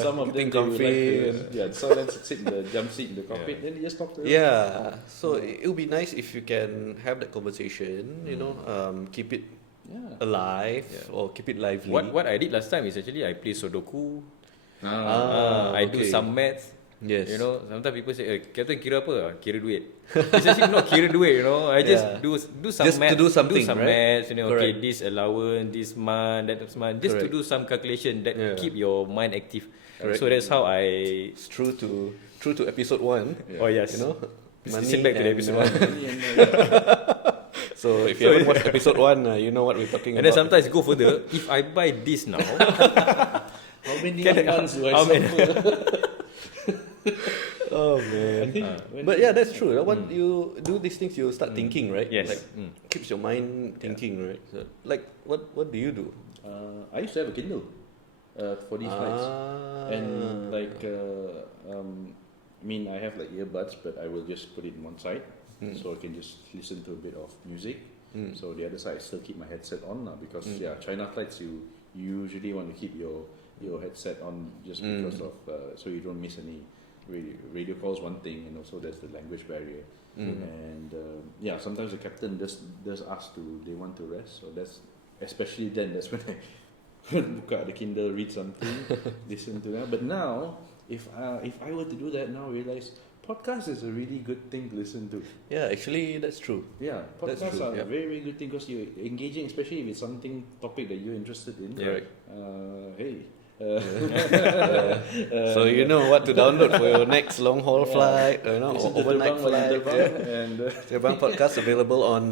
Some of them getting they would comfy. like some of them sit in the jump seat in the cockpit, then they just talk to them. Yeah, so it would be nice if you can have that conversation, keep it alive or keep it lively. What I did last time is actually I play Sudoku. I do okay. some maths. Yes. You know, sometimes people say, Captain kira apa? Kira duit. It's actually not kira duit, you know. I just do some Just to maths. do something, some right? maths, you know. Correct. Okay, this allowance, this month, that month. Just to Correct. do some calculation that keep your mind active. Correct. So that's how I... It's true to episode 1. Oh yes. You know, Listen back to the episode 1. So if you haven't watched episode 1, you know what we're talking And about. then sometimes go further. If I buy this now, How many months do I how many- suffer? Oh man. But yeah, that's true. When you do these things, you start thinking, right? Yes. Like keeps your mind thinking, right? So, like what do you do? I used to have a Kindle for these nights, and like I mean, I have like earbuds, but I will just put it in one side, so I can just listen to a bit of music. So the other side, I still keep my headset on because China flights you usually want to keep your headset on just because of so you don't miss any radio calls. One thing, and also there's the language barrier. And sometimes the captain does ask they want to rest. So that's especially then. That's when I book out the Kindle, read something, listen to that. But now, if I were to do that now, I realize podcast is a really good thing to listen to. Yeah, actually, that's true. Yeah, That's podcasts true, are a very, very good thing because you're engaging, especially if it's something topic that you're interested in. Yeah. Hey. So you know what to download for your next long haul flight, you know, listen or to overnight Terbang while you flight. terbang and Terbang podcast available on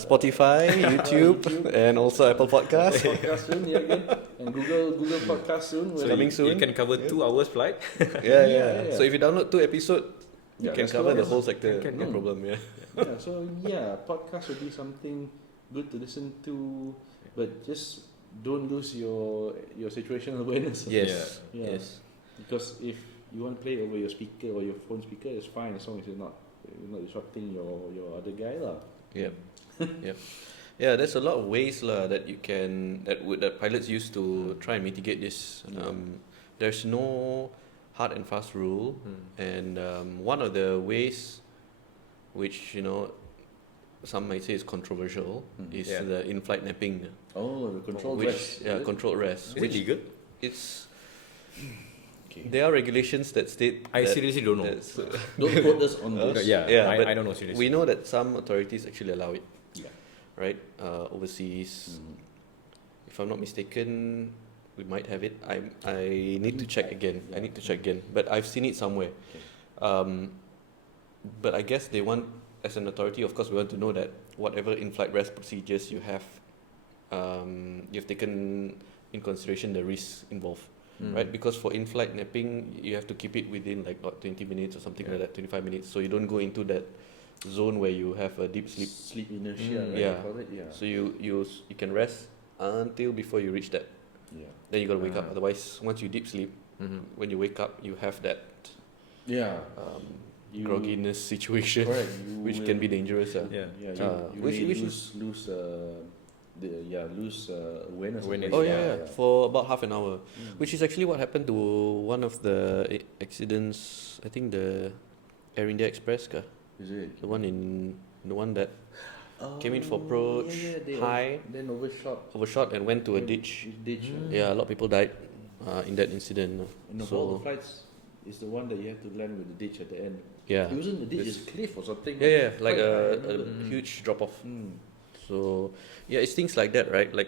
Spotify, YouTube, and also Apple Podcasts. podcast soon, again, and Google Podcast soon. so Coming you soon. can cover 2 hours flight. Yeah. So if you download 2 episodes, you Yeah, can that's cover the correct. whole sector. Can, No yeah. problem. Yeah. So podcast would be something good to listen to, but just don't lose your situational awareness. Yes. Yeah. Yes. Because if you want to play over your speaker or your phone speaker, it's fine as long as you're not disrupting your other guy lah. Yep. Yep. Yeah, there's a lot of ways that you can that pilots use to try and mitigate this. There's no hard and fast rule, and one of the ways, which some might say is controversial, is the in-flight napping. Oh, the controlled rest. Controlled rest. Is it legal? It's Okay. there are regulations that state. I that seriously don't know. that's- Don't quote us on this. Yeah, but I don't know seriously. We know that some authorities actually allow it. Yeah. Right, overseas. If I'm not mistaken, we might have it. I need to check again. I need to check again. But I've seen it somewhere. Okay. But I guess they want, as an authority, of course, we want to know that whatever in-flight rest procedures you have, you've taken in consideration the risks involved. Right, because for in-flight napping, you have to keep it within like 20 minutes or something like that, 25 minutes, so you don't go into that zone where you have a deep sleep. Sleep inertia, right? Yeah. They call it, yeah. So you can rest until before you reach that. Yeah. Then you gotta wake up. Otherwise, once you deep sleep, when you wake up, you have that Yeah. grogginess situation, Correct. which can be dangerous. Yeah. Yeah, you which really is- lose awareness. of Awareness. what Oh you yeah, are, for about half an hour, which is actually what happened to one of the accidents. I think the Air India Express, Is it? the one that came in for approach, they high, then overshot and went to a ditch. Yeah, a lot of people died in that incident. And of all the flights, it's the one that you have to land with the ditch at the end. Yeah, It wasn't the ditch, it's a cliff or something. yeah, like Quite high, I a remember. huge drop off. So yeah, it's things like that, right? Like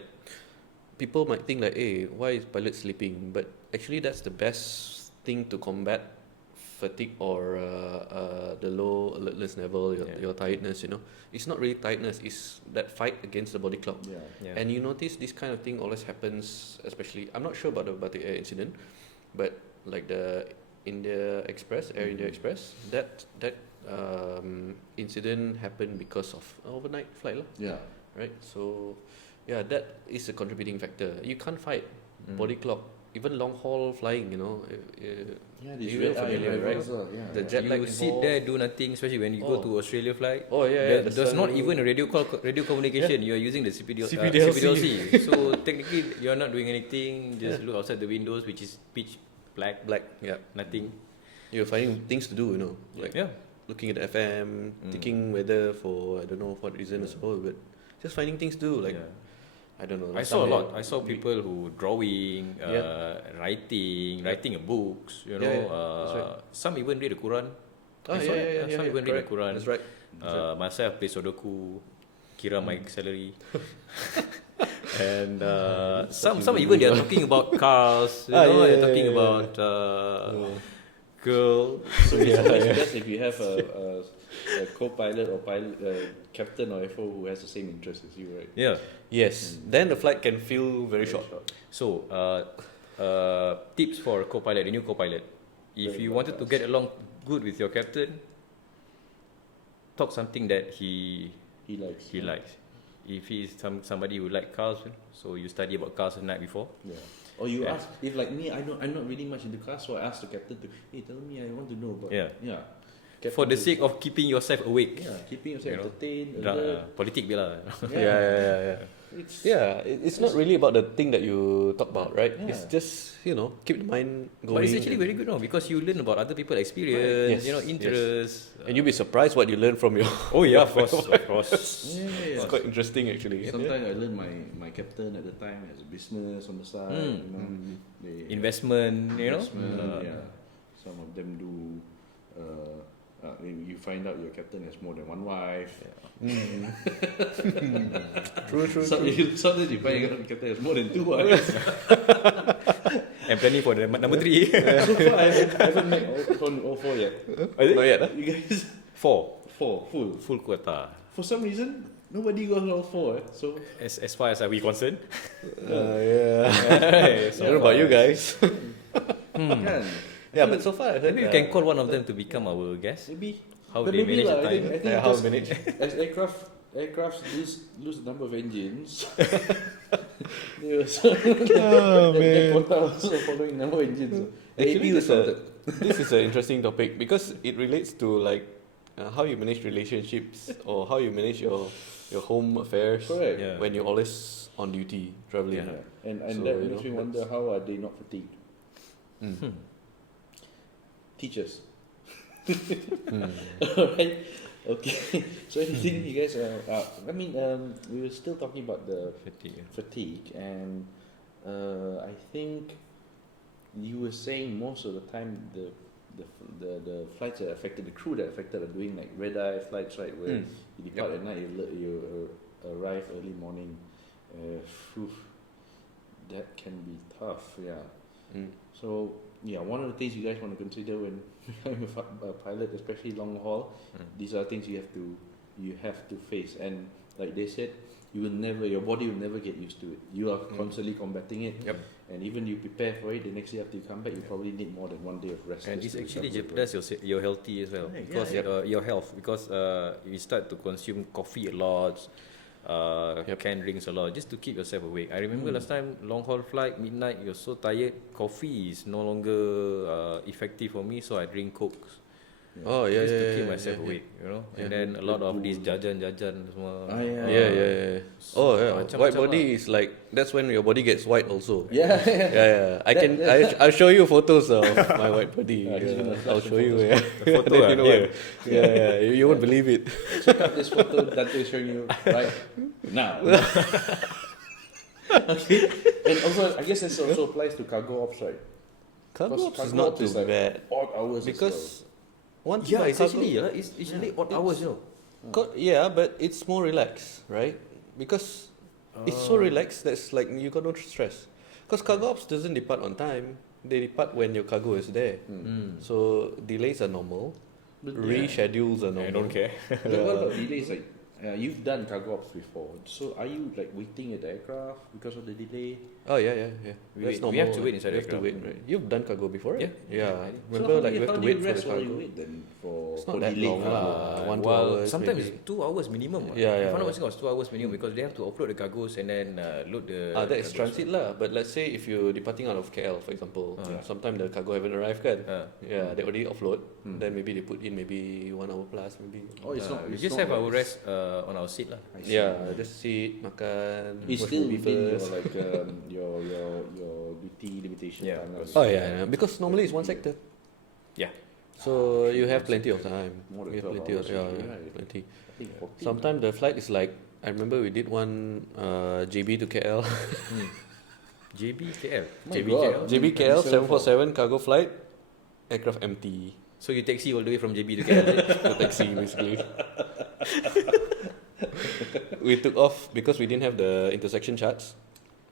people might think like, hey, why is pilot sleeping? But actually, that's the best thing to combat fatigue or the low alertness level, your tiredness. It's not really tiredness; it's that fight against the body clock. Yeah. And you notice this kind of thing always happens, especially. I'm not sure about the air incident, but like the India Express, Air India Express, that incident happened because of overnight flight lah. Yeah. Right? So, yeah, that is a contributing factor. You can't fight body clock, even long haul flying. Yeah, these You're red eye familiar, right? levels are, yeah. The jet lag You sit involved. there, do nothing, especially when you go Oh. to Australia flight. Oh yeah. There's not even a radio communication. You are using the CPDLC. CPDLC. So technically, you are not doing anything. Just look outside the windows, which is pitch black, black. Yeah, nothing. you're finding things to do. Like Yeah. looking at the FM, thinking weather for I don't know what reason or so, but just finding things to do. Like I don't know. I last saw a time lot. I saw people who drawing, writing a books. You know, that's right. some even read the Quran. Oh, I saw that. Some even read the correct. Quran. That's right. Myself play Sudoku, kira my salary. And some even they are talking about cars. You know, they're talking about girl. So it's always best if you have a co-pilot or pilot, captain or FO who has the same interest as you, right? Yeah. Yes. Then the flight can feel very short. So, tips for a co-pilot, a new co-pilot. If Very you wanted to get along good with your captain, talk something that he likes. If he is somebody who like cars, so you study about cars the night before. Yeah. Or you ask, if like me, I'm not really much into cars, so I ask the captain to, hey, tell me, I want to know about. Yeah. Captain For the will- sake of keeping yourself awake. Yeah, keeping yourself You know, entertained, alert. politik bila. Yeah. It's, It's not really about the thing that you talk about, right? Yeah. It's just, keep the mind going. But it's actually very good, no? Because you learn about other people's experience, Yes, interests. And you'll be surprised what you learn from your. Oh yeah, of course. It's quite interesting actually. Sometimes I learn my captain at the time has a business on the side. You know, they Investment, you know. investment, yeah. Some of them do. You find out your captain has more than one wife. True. Sometimes you find out your captain has more than two wives. And planning for the number 3. So far, I haven't met all four yet. Not yet, huh? You guys, 4. four, full. Full quota. For some reason, nobody got all four. So As far as we concerned. Yeah. So I don't know about you guys. kan? Yeah, but so far I heard. Maybe we can call one of them to become our guest. Maybe. How But they maybe manage lah, the I think- time. I think how because manage. as aircraft lose the number of engines. They also their quota also following number of engines. So Actually, AP was counted. this is an interesting topic because it relates to like how you manage relationships or how you manage your home affairs Correct. Yeah. when you're always on duty traveling. Yeah. And So, that you makes know, me wonder, how are they not fatigued? Teachers. Alright. Okay. So anything you guys we were still talking about the fatigue, and I think you were saying most of the time the flights that affected, the crew that affected are doing like red eye flights, right, where you depart at night, you arrive early morning. Phew, that can be tough. So one of the things you guys want to consider when becoming a pilot, especially long haul, these are things you have to face. And like they said, your body will never get used to it. You are constantly combating it. Yep. And even you prepare for it, the next day after you come back, you probably need more than 1 day of rest. And just this to actually recover. jeopardize your healthy as well. Correct, Because your health, because you start to consume coffee a lot, canned drinks a lot, just to keep yourself awake. I remember last time, long haul flight, midnight, you're so tired, coffee is no longer effective for me, so I drink Cokes. Oh yeah, Just to yeah, keep yeah, myself yeah, awake, you know. Yeah. And then a lot of these jajan semua. yeah. Oh yeah, Macam-macam white lah. body is like that's when your body gets white also. Yeah. Yeah. I'll show you photos of my white body. I'm just gonna flash I'll the show you. photos. Yeah. The photo Then you know here. what? Yeah. You won't believe it. Check out this photo Dante is showing you right now. Okay. And also, I guess this also applies to cargo ops, right? Cargo Because ops is cargo not ops too is like bad odd hours because one thing Yeah, about it's actually it's usually odd hours, you know. yeah, but it's more relaxed, right? Because it's so relaxed that's like you got no stress. Because cargo ops doesn't depart on time; they depart when your cargo is there. So delays are normal, But reschedules are normal. I don't care. But what about delays? Like you've done cargo ops before, so are you like waiting at the aircraft because of the delay? Oh yeah. We That's normal. have to wait inside You the have to wait, aircraft. right? You've done cargo before, right? Yeah. Remember, so like you have to how do wait you for the rest while you cargo. wait then for It's for not that delayed long cargo? lah. 1-2 Well, hours. sometimes maybe. it's 2 hours minimum. Yeah, If yeah. I'm not mistaken, it's 2 hours minimum because they have to offload the cargoes and then load the. That is cargoes. transit lah. But let's say if you're departing out of KL, for example, sometimes the cargo haven't arrived, kan? Yeah, they already offload. Then maybe they put in maybe 1 hour plus, maybe. Oh, it's not. We it's just not have like our rest on our seat lah. I see. Yeah, just sit, makan. It's watch still movie within your first. like your duty limitation Yeah, time. of course. Oh yeah, because normally it's one sector. Yeah. So you have plenty of time. More than You have 12 plenty of hours already, right? plenty. I think 14. Sometimes the flight is like I remember we did one JB to KL. JB KL. My JB God. KL. JB KL 747 cargo flight, aircraft empty. So you taxi all the way from JB to KL. The taxi basically. We took off because we didn't have the intersection charts.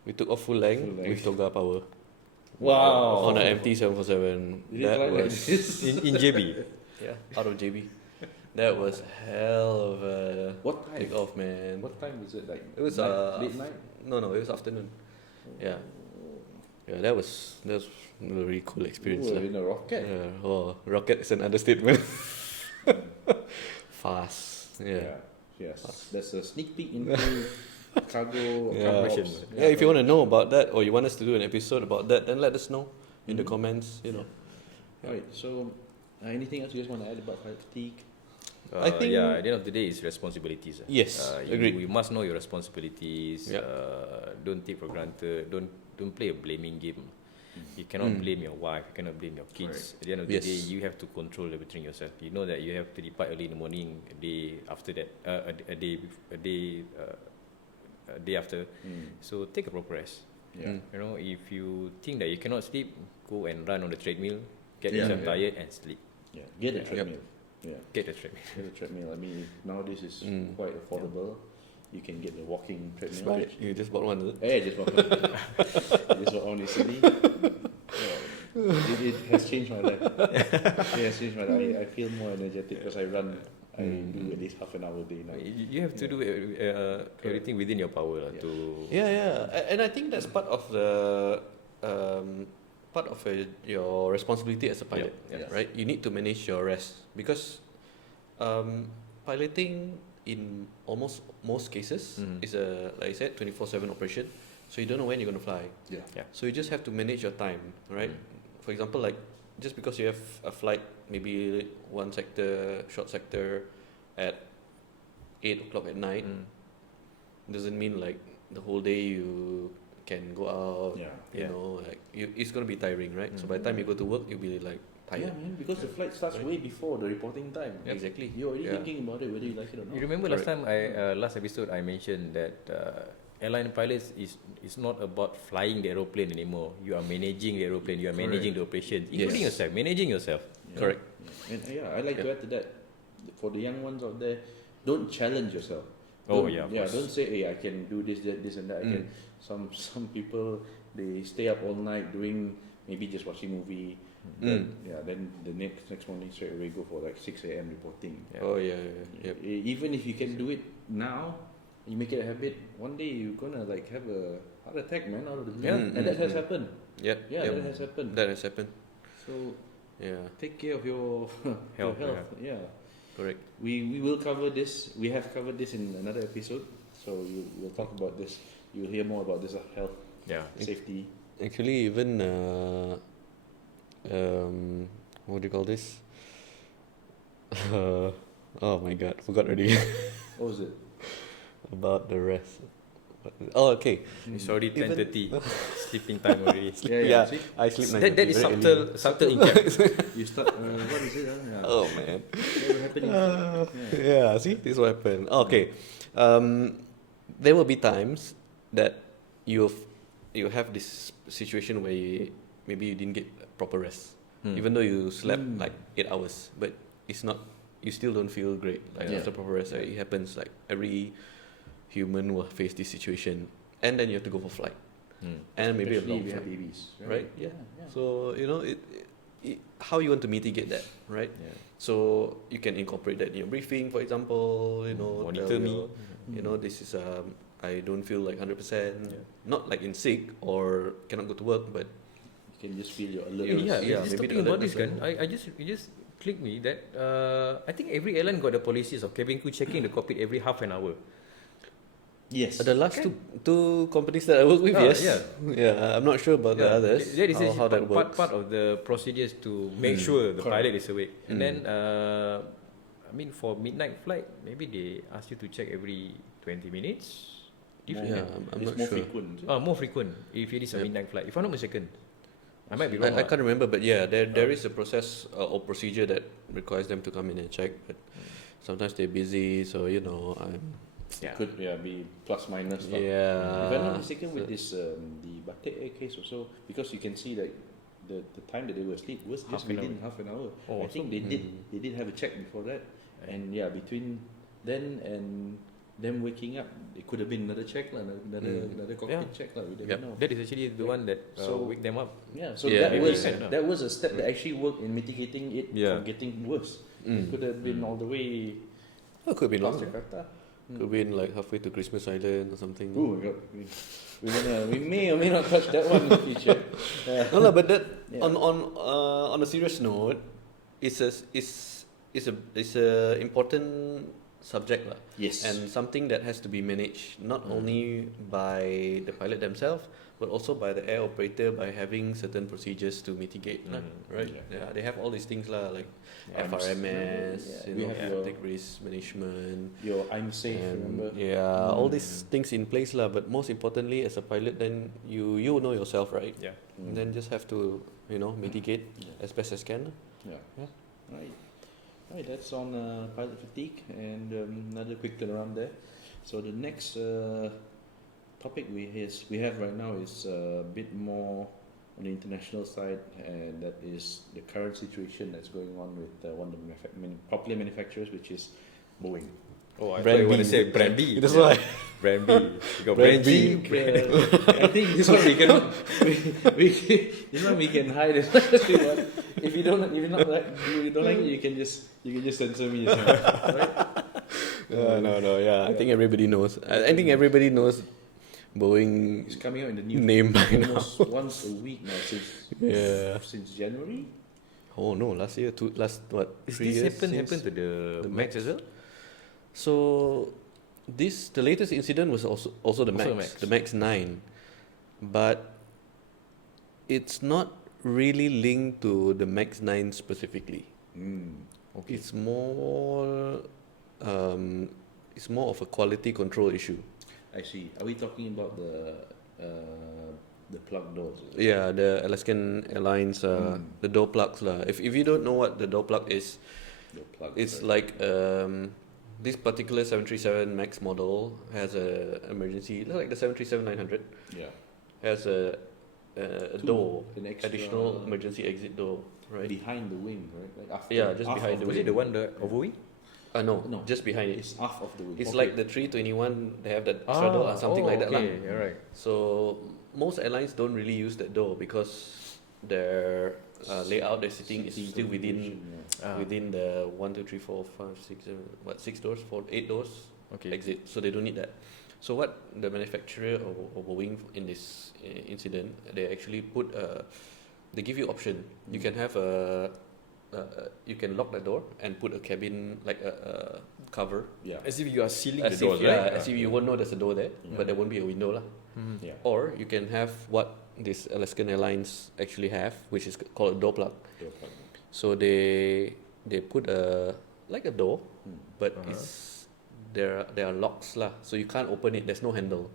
We took off full length with Toga power Wow. on an empty 747. Did it fly like this? in JB. Yeah, out of JB. That was hell of a What time? take off, man. What time was it? Like It was late night. No, it was afternoon. Yeah, yeah, that was a really cool experience. You lah. were in a rocket. Yeah, oh, rocket is an understatement. Fast. Yeah. Yes. That's a sneak peek into cargo. Yeah. cargo Question. ops. Yeah, if you want to know about that or you want us to do an episode about that, then let us know in the comments. You know. Alright. So, anything else you guys want to add about flight fatigue? I think- At the end of the day, it's responsibilities. Yes, agreed. You must know your responsibilities. Yep. Don't take for granted. Don't play a blaming game. You cannot blame your wife. You cannot blame your kids. At the end of the Yes. day, you have to control everything yourself. You know that you have to depart early in the morning. A day after that, a day after. So take a proper rest. Yeah. You know, if you think that you cannot sleep, go and run on the treadmill. Get Yeah. yourself Yeah. tired and sleep. Yeah. Get a Yep. treadmill. Yeah. Get the treadmill. Get a treadmill. I mean, nowadays it's Mm. quite affordable. You can get the walking Just treadmill. buy it. You just bought one, is it? Hey, just walk. Just walk on recently. It has changed my life. It has changed my life. I feel more energetic because I run. I do at least half an hour a day now. You have to do everything within your power Yeah. to. And I think that's part of the your responsibility as a pilot, Yes. right? You need to manage your rest because piloting in almost most cases is a, like I said, 24/7 operation. So you don't know when you're going to fly. Yeah. So you just have to manage your time, right? For example, like just because you have a flight, maybe one sector, short sector, at 8 o'clock at night, doesn't mean like the whole day you can go out. Yeah. You know, like it's gonna be tiring, right? So by the time you go to work, you'll be like Yeah, tired. man, because the flight starts way before the reporting time. Exactly. You're already Yeah. thinking about it, whether you like it or not. You remember last time last episode I mentioned that airline pilots is not about flying the aeroplane anymore. You are managing the aeroplane. You are managing the operations, including Yes. yourself, managing yourself. Yeah. Correct. Yeah. And I like to add to that. For the young ones out there, don't challenge yourself. Oh, Don't- yeah, of yeah. course. Don't say, hey, I can do this, that, this, and that. I can. Some people they stay up all night doing maybe just watching movie. Then, then the next morning straight away go for like 6 a.m. reporting. Yeah. Oh yeah. Yep. Even if you can do it now, you make it a habit. One day you're gonna like have a heart attack, man, out of the blue. Yeah. And that has happened. Yep. Yeah, yep. that has happened. That has happened. So Yeah. take care of your your Health, health. Yeah. Correct. We will cover this. We have covered this in another episode. So we'll talk about this. You'll hear more about this health, Yeah. safety. Actually, even what do you call this? Oh my god, forgot already What was it? about the rest. Oh, okay. It's already Even- 10:30. Sleeping time already. Yeah. See? I sleep That is subtle income. You start. What is it? Yeah. Oh man. What will happen? Yeah, see, this is what happened. Okay, there will be times that you have this situation where maybe you didn't get proper rest, even though you slept like 8 hours, but it's not. You still don't feel great like Yeah. after proper rest. Like, it happens like every human will face this situation, and then you have to go for flight, and maybe a Especially long if we have flight, babies, right? Yeah. Yeah. So you know how you want to mitigate that, right? Yeah. So you can incorporate that in your briefing, for example. You know, Monitor tell me. your- You know, this is I don't feel like 100%. Yeah. Not like in sick or cannot go to work, but You can just feel your alert. Yeah, Just maybe talking the about this alert kan, it just clicked me that I think every airline got the policies of cabin crew checking the cockpit every half an hour. Yes. the last two companies that I work with, yes, yeah. I'm not sure about the others. That is how that works. part of the procedures to make sure the Correct. pilot is awake. And then, I mean, for midnight flight, maybe they ask you to check every 20 minutes. Yeah, I'm It's not more sure. frequent. More frequent if it is a Yep. midnight flight. If I'm not mistaken, I might be wrong. I can't remember, but yeah, there is a process or procedure that requires them to come in and check. But sometimes they're busy, so you know, Yeah. Could be plus minus. If I'm Yeah. not mistaken, with this the Batik Air case also, because you can see like the time that they were asleep was just Half an within half an hour. Oh, I think they did have a check before that, and between then and them waking up, it could have been another check lah, another cockpit check lah. We never know. That is actually the one that So- wake them up. Yeah, so Yeah, that maybe was you can, that was a step that actually worked in mitigating it Yeah. from getting worse. It could have been all the way Oh, could be past long. Jakarta. Could be like halfway to Christmas Island or something. Oh my god, we may or may not touch that one in the future. No, lah, but that Yeah. on a serious note, it's a important subject lah. Yes. And something that has to be managed not only by the pilot themselves, but also by the air operator by having certain procedures to mitigate, lah, right? Yeah. They have all these things lah, like Yeah. FRMS, Yeah. you We know, have your- take risk management. Your I'm safe, And remember? all these things in place lah. But most importantly, as a pilot, then you know yourself, right? Yeah. And then just have to mitigate as best as can. Yeah. Yeah. Right. Right, that's on pilot fatigue and another quick turnaround there. So the next topic we have right now is a bit more on the international side, and that is the current situation that's going on with one of the popular manufacturers, which is Boeing. Oh, I Brand thought you want B. to say brand B. That's why. Brand B. You got Brand brand G. I think this one we can this one we can hide as much as we want. If you don't like it, you can just censor me. Right? No. Yeah, I think everybody knows. I think everybody knows Boeing It's coming out in the news name by now. almost once a week now since January. Oh no, last what? Is 3 this years happen since to the Max as well? So the latest incident was also the Max, Max. the Max 9, but it's not really linked to the Max 9 specifically. Okay. It's more of a quality control issue. I see. Are we talking about the plug doors? Yeah, the Alaskan Airlines the door plugs lah. If you don't know what the door plug is, The plug. it's like this particular 737 Max model has a emergency, like the 737-900 yeah. has a door, An extra additional emergency exit door, right? behind the wing, right? Like after, Yeah, just half behind of the Was wing. it the one the overwing? No, No. just behind it. It's half of the wing. It's Okay. like the 321. They have that extra door or something like that lah. Okay, alright. So most airlines don't really use that door because their layout, their seating is Seating still within configuration, yeah. within the 1, 2, 3, 4, 5, 6, 7, 6 doors, 8 doors Okay. exit. So they don't need that. So what the manufacturer of Boeing in this incident, they actually put they give you option. You can have you can lock the door and put a cabin like a cover. Yeah. As if you are sealing As the doors, if, right? as if you won't know there's a door there, Yeah. but there won't be a window lah. Yeah. Or you can have what this Alaskan Airlines actually have, which is called a door plug. Door plug. So they put like a door, but Uh-huh. there are locks lah. So you can't open it. There's no handle.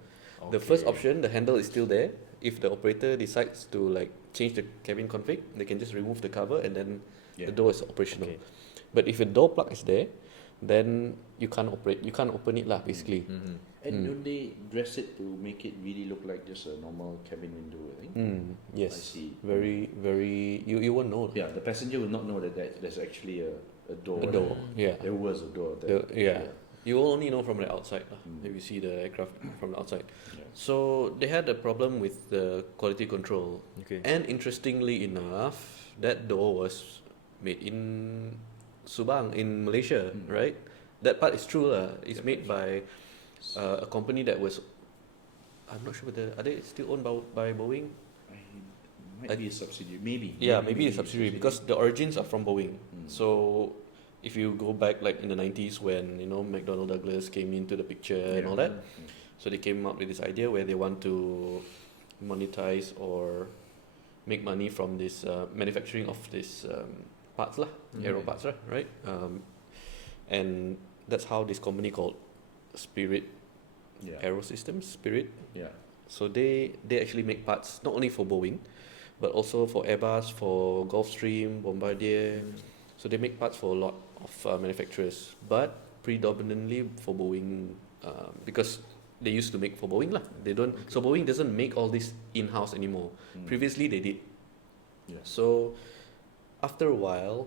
The first Okay. option, the handle is still there. If the operator decides to like change the cabin config, they can just remove the cover and then Yeah. the door is operational. Okay. But if a door plug is there, then you can't open it lah basically. Mhm. And don't they dress it to make it really look like just a normal cabin window, I think? Yes. I see. Very you won't know. Yeah, the passenger will not know that there's actually a door. A door. Yeah. There was a door there. Yeah. You will only know from the outside lah, Mm. if you see the aircraft from the outside. Yeah. So they had a problem with the quality control. Okay. And interestingly enough, that door was made in Subang in Malaysia, right? That part is true lah. It's made by a company that was, I'm not sure whether are they still owned by Boeing? Might be a subsidiary, maybe. Yeah, maybe a subsidiary because the origins are from Boeing. Mm. So if you go back like in the 90s when McDonnell Douglas came into the picture and all that, so they came up with this idea where they want to monetize or make money from this manufacturing of this parts lah, aero parts lah, right? And that's how this company called Spirit Yeah. Aero Systems, Spirit. Yeah. So they actually make parts not only for Boeing, but also for Airbus, for Gulfstream, Bombardier. So they make parts for a lot of manufacturers, but predominantly for Boeing because they used to make for Boeing lah. They don't. So Boeing doesn't make all this in-house anymore. Previously they did. Yeah. So after a while,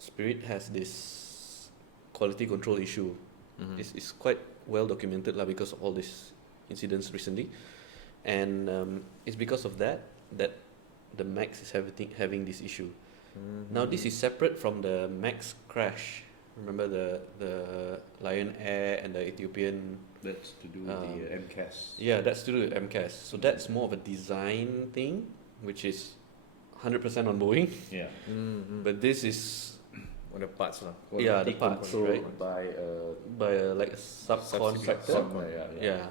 Spirit has this quality control issue. It's quite well documented lah because of all these incidents recently, and it's because of that the Max is having this issue. Now this is separate from the Max crash. Remember the Lion Air and the Ethiopian. That's to do with the MCAS. Yeah, that's to do with MCAS. So that's more of a design thing, which is 100% on Boeing. Yeah. But this is On the parts lah. Yeah, the parts, right? By like a subcontractor. Yeah.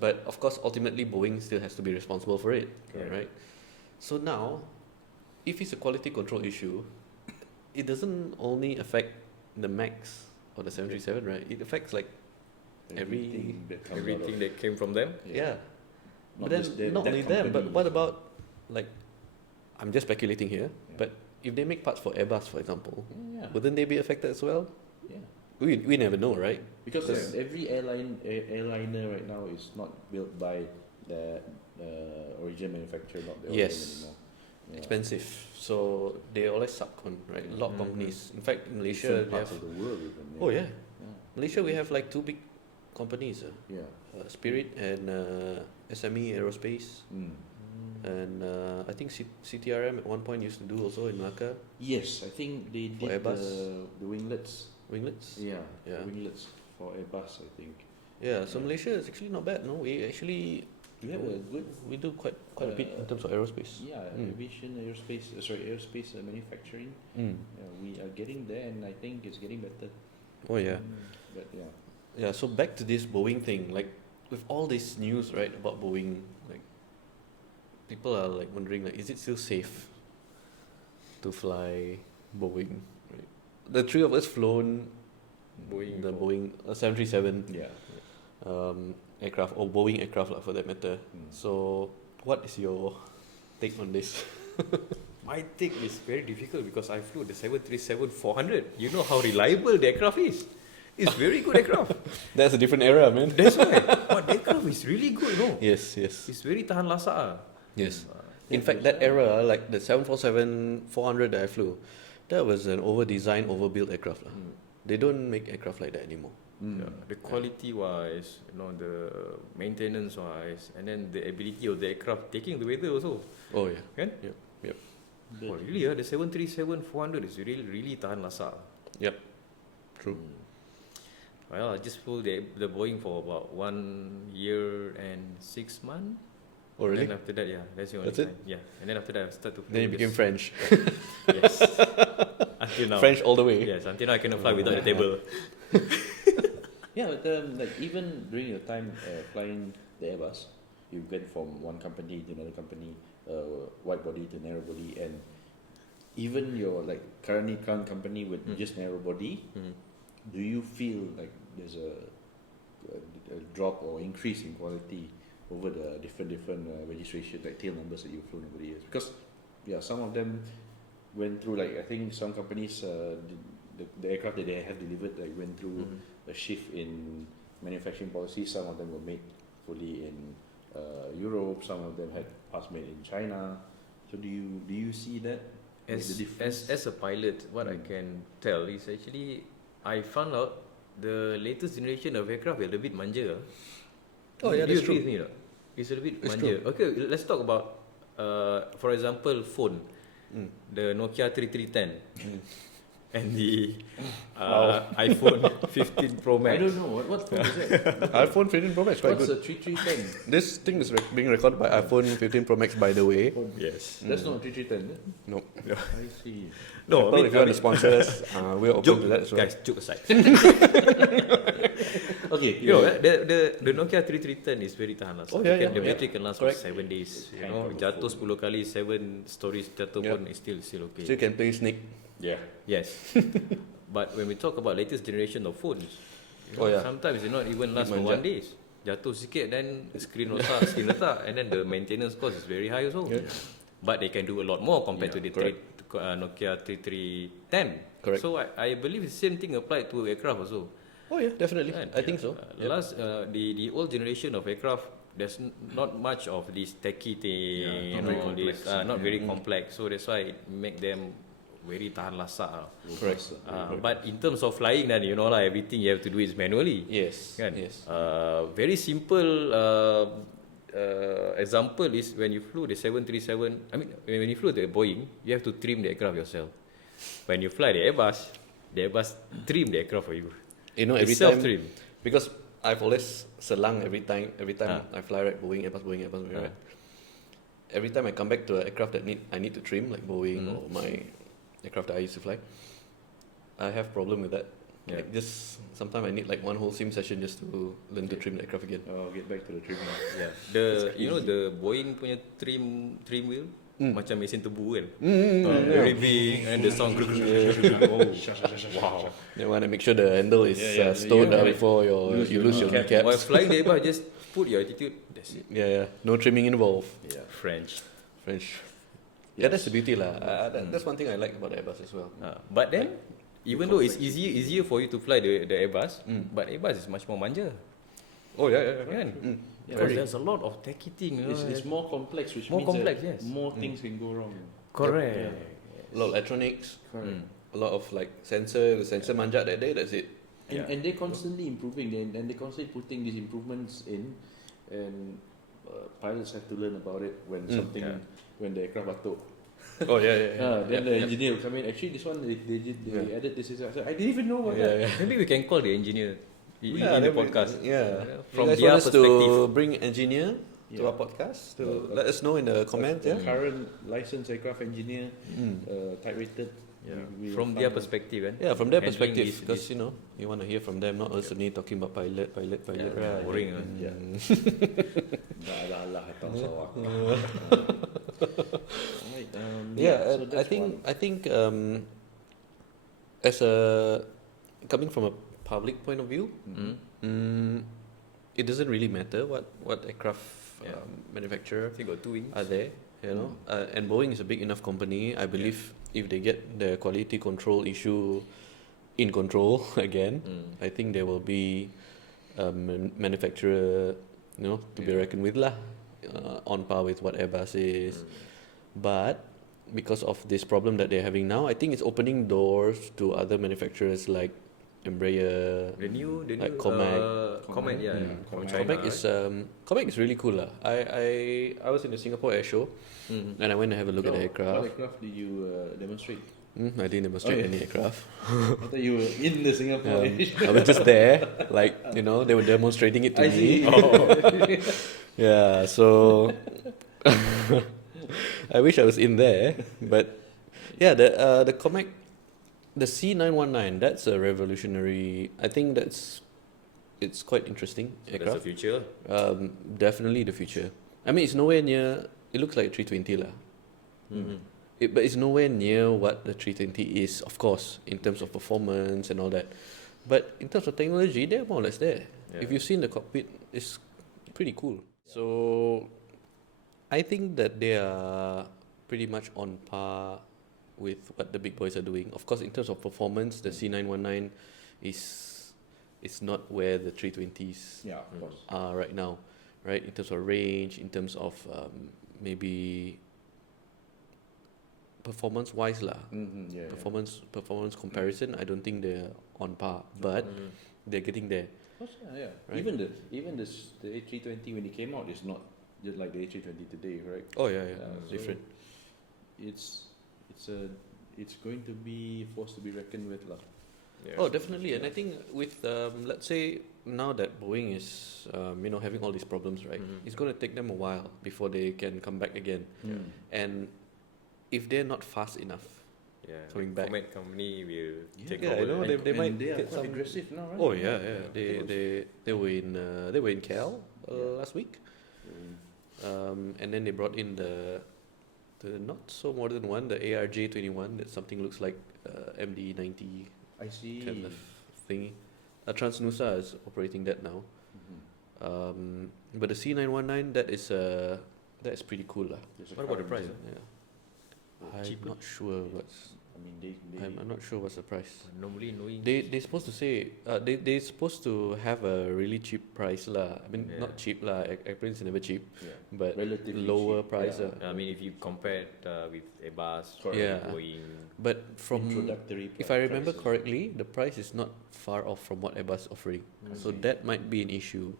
But of course, ultimately, Boeing still has to be responsible for it, right? So now, if it's a quality control issue, it doesn't only affect the Max or the 737, right? It affects like everything that came from them. Yeah. Not But then just them, not that only them, but company what as well. about like? I'm just speculating here, but if they make parts for Airbus, for example, wouldn't they be affected as well? Yeah. We never know, right? Because every airliner right now is not built by the original manufacturer, not the OEM anymore. Yeah. Expensive, so they always subcon, right? A lot of companies. In fact, in Malaysia, Different they parts have. of the world even. Oh yeah, Malaysia we have like 2 big companies, Yeah. Spirit and SME Aerospace, and I think CTRM at one point used to do also in Malacca. Yes, I think they For did Airbus? the winglets. Winglets. Yeah. Yeah. The winglets for Airbus, I think. Yeah, so Malaysia is actually not bad. No, we actually We have a good. we do quite a bit in terms of aerospace. Yeah, aviation, aerospace manufacturing. We are getting there, and I think it's getting better. Oh yeah. But yeah. Yeah, so back to this Boeing thing, like with all this news, right, about Boeing, like people are like wondering, like, is it still safe to fly Boeing? Right? The three of us flown the Boeing 737 Yeah. aircraft, or Boeing aircraft for that matter. So what is your take on this? My take is very difficult because I flew the 737-400. You know how reliable the aircraft is. It's very good aircraft. That's a different era, man. That's why. But the aircraft is really good, no? Yes. It's very tahan lasak. Yes. In fact, that era, like the 747-400 that I flew, that was an over-designed, overbuilt aircraft. They don't make aircraft like that anymore. Yeah, the quality wise, the maintenance wise, and then the ability of the aircraft taking the weather also. Oh yeah. Kan? Yep. Oh, really? The 737-400 is really tahan lasak. Yep. True. Well, I just flew the Boeing for about 1 year and 6 months. Oh really? And then after that, that's the only That's it? time. Yeah, and then after that I started to fly. Then you became French. Yes. Until now. French all the way. Yes, until now I cannot fly without the table. Yeah, but like even during your time flying the Airbus, you went from one company to another company, wide body to narrow body, and even your like current company with just narrow body, do you feel like there's a drop or increase in quality over the different registration, like tail numbers that you've flown over the years? Because some of them went through, like I think some companies the aircraft that they have delivered like went through a shift in manufacturing policy. Some of them were made fully in Europe. Some of them had parts made in China. So do you see that? As a pilot, what I can tell is actually I found out the latest generation of aircraft is a bit manja. Oh yeah, that's true. Me, it's a bit It's manja. true. Okay, let's talk about for example phone, the Nokia 3310. And the iPhone 15 Pro Max. I don't know what phone is that. iPhone 15 Pro Max, quite What's good. a 3310? This thing is being recorded by iPhone 15 Pro Max, by the way. Yes. That's not 3310. No. I see. No, Apple, if you want to sponsor us, we're open joke, to that as well. guys, joke aside. Okay. You know, the Nokia 3310 is very tahan lasak. Oh, yeah, The yeah. battery can last for Correct. 7 days. You Kind know, of jatuh phone. 10 kali, 7 stories jatuh Yeah. pun is still okay. Still can play Snake. Yeah. Yes. But when we talk about latest generation of phones, Oh, yeah. sometimes it not even last for Manja. 1 day. Jatuh sikit, then screen letak, and then the maintenance cost is very high also. Yeah. But they can do a lot more compared to the correct. Nokia 3310. Correct. So I believe the same thing applied to aircraft also. Oh yeah, definitely. Kan? I think so. Yep. Last the old generation of aircraft, there's not much of this techie thing, Yeah, not very complex. not very complex. So that's why it make them very tahan lasak. Correct. But in terms of flying, then lah, everything you have to do is manually. Yes. Kan? Yes. Very simple example is when you flew the 737. I mean, when you flew the Boeing, you have to trim the aircraft yourself. When you fly the Airbus trim the aircraft for you. Every It's time, self-trim. because I've always selang every time I fly, right, Boeing, Airbus, right. Every time I come back to an aircraft that I need to trim, like Boeing or my aircraft that I used to fly, I have problem with that. Yeah. Like just sometimes I need like one whole sim session just to learn to trim the aircraft again. Oh, get back to the trimming. Yeah. The Boeing punya trim wheel macam mesin tebu kan. Very big and the sound. Wow. You want to make sure the handle is stowed down before you lose your While kneecaps. flying the Airbus, just put your attitude. That's it. Yeah. No trimming involved. Yeah. French. Yeah, that's the beauty lah. That's one thing I like about the Airbus as well. But then, even though it's easier for you to fly the Airbus, but Airbus is much more manja. Oh yeah. Kan? Yeah, Because there's a lot of techie thing. It's more complex, which More means complex, that yes. more things can go wrong. Correct. A lot of electronics, Correct. a lot of like the sensor manjat that day, that's it. And they're constantly improving, and they're constantly putting these improvements in, and pilots have to learn about it when when the aircraft batuk. Oh yeah. Then the engineer will come in. Actually, this one they added this. I said, I didn't even know about that. Maybe we can call the engineer in the podcast. From From you guys their want us perspective. to bring engineer to our podcast to let us know in the comments. The Yeah. current licensed aircraft engineer, type rated. From their perspective, kan? Yeah, from their Handling perspective, this- because you want to hear from them, not us only talking about pilot. Right. Right. Boring. Yeah. Dah hatang sawak. Right. So I that's think as a coming from a public point of view, it doesn't really matter what aircraft manufacturer I think got 2 wings. are there, and Boeing is a big enough company. I believe if they get the quality control issue in control again, I think there will be a manufacturer, to be reckoned with lah, on par with what Airbus is. But because of this problem that they're having now, I think it's opening doors to other manufacturers like Embraer. The new Like Comac. Comac, yeah. From China, Comac is really cool lah. I was in the Singapore Air Show, and I went to have a look at the What aircraft. aircraft did you demonstrate? I didn't demonstrate any aircraft. I thought you were in the Singapore. I was just there, like they were demonstrating it to I me. see. Yeah, so I wish I was in there, but yeah, the Comac, the C919, that's a revolutionary. I think it's quite interesting That's the aircraft. future. Definitely the future. I mean, it's nowhere near. It looks like a 320 lah. But it's nowhere near what the 320 is, of course, in terms of performance and all that. But in terms of technology, they're more or less there. Yeah. If you've seen the cockpit, it's pretty cool. So I think that they are pretty much on par with what the big boys are doing. Of course, in terms of performance, the C919 is not where the 320s Yeah, of course. are right now, right? In terms of range, in terms of maybe performance-wise lah. Yeah. Performance comparison, I don't think they're on par, but they're getting there. Yeah. Right. Even the A320 when it came out is not just like the A320 today, right? Oh yeah, So different. It's going to be a force to be reckoned with, lah. Yeah. Oh, definitely. And I think with let's say now that Boeing is having all these problems, right? It's going to take them a while before they can come back again. And if they're not fast enough, coming back. Comac company will take Yeah, I over. know, they And might they are get quite some. aggressive now, right? Oh yeah. They were in Cal last week, and then they brought in the not so modern one, the ARJ21. That something looks like MD90 I see. kind of thingy. Transnusa is operating that now. But the C919, that is pretty cool lah. There's a What about the current, price? Yeah. I'm cheaper. not sure what's. I mean, they I'm not sure what's the price. Normally knowing They supposed to say they supposed to have a really cheap price lah. I mean, not cheap lah. Airplanes are never cheap, yeah, but relatively lower cheap, price. yeah. I mean, if you compare it with Airbus, Correct. Yeah. Boeing, But from introductory if I remember prices. correctly, the price is not far off from what Airbus offering. So Okay. that might be an issue.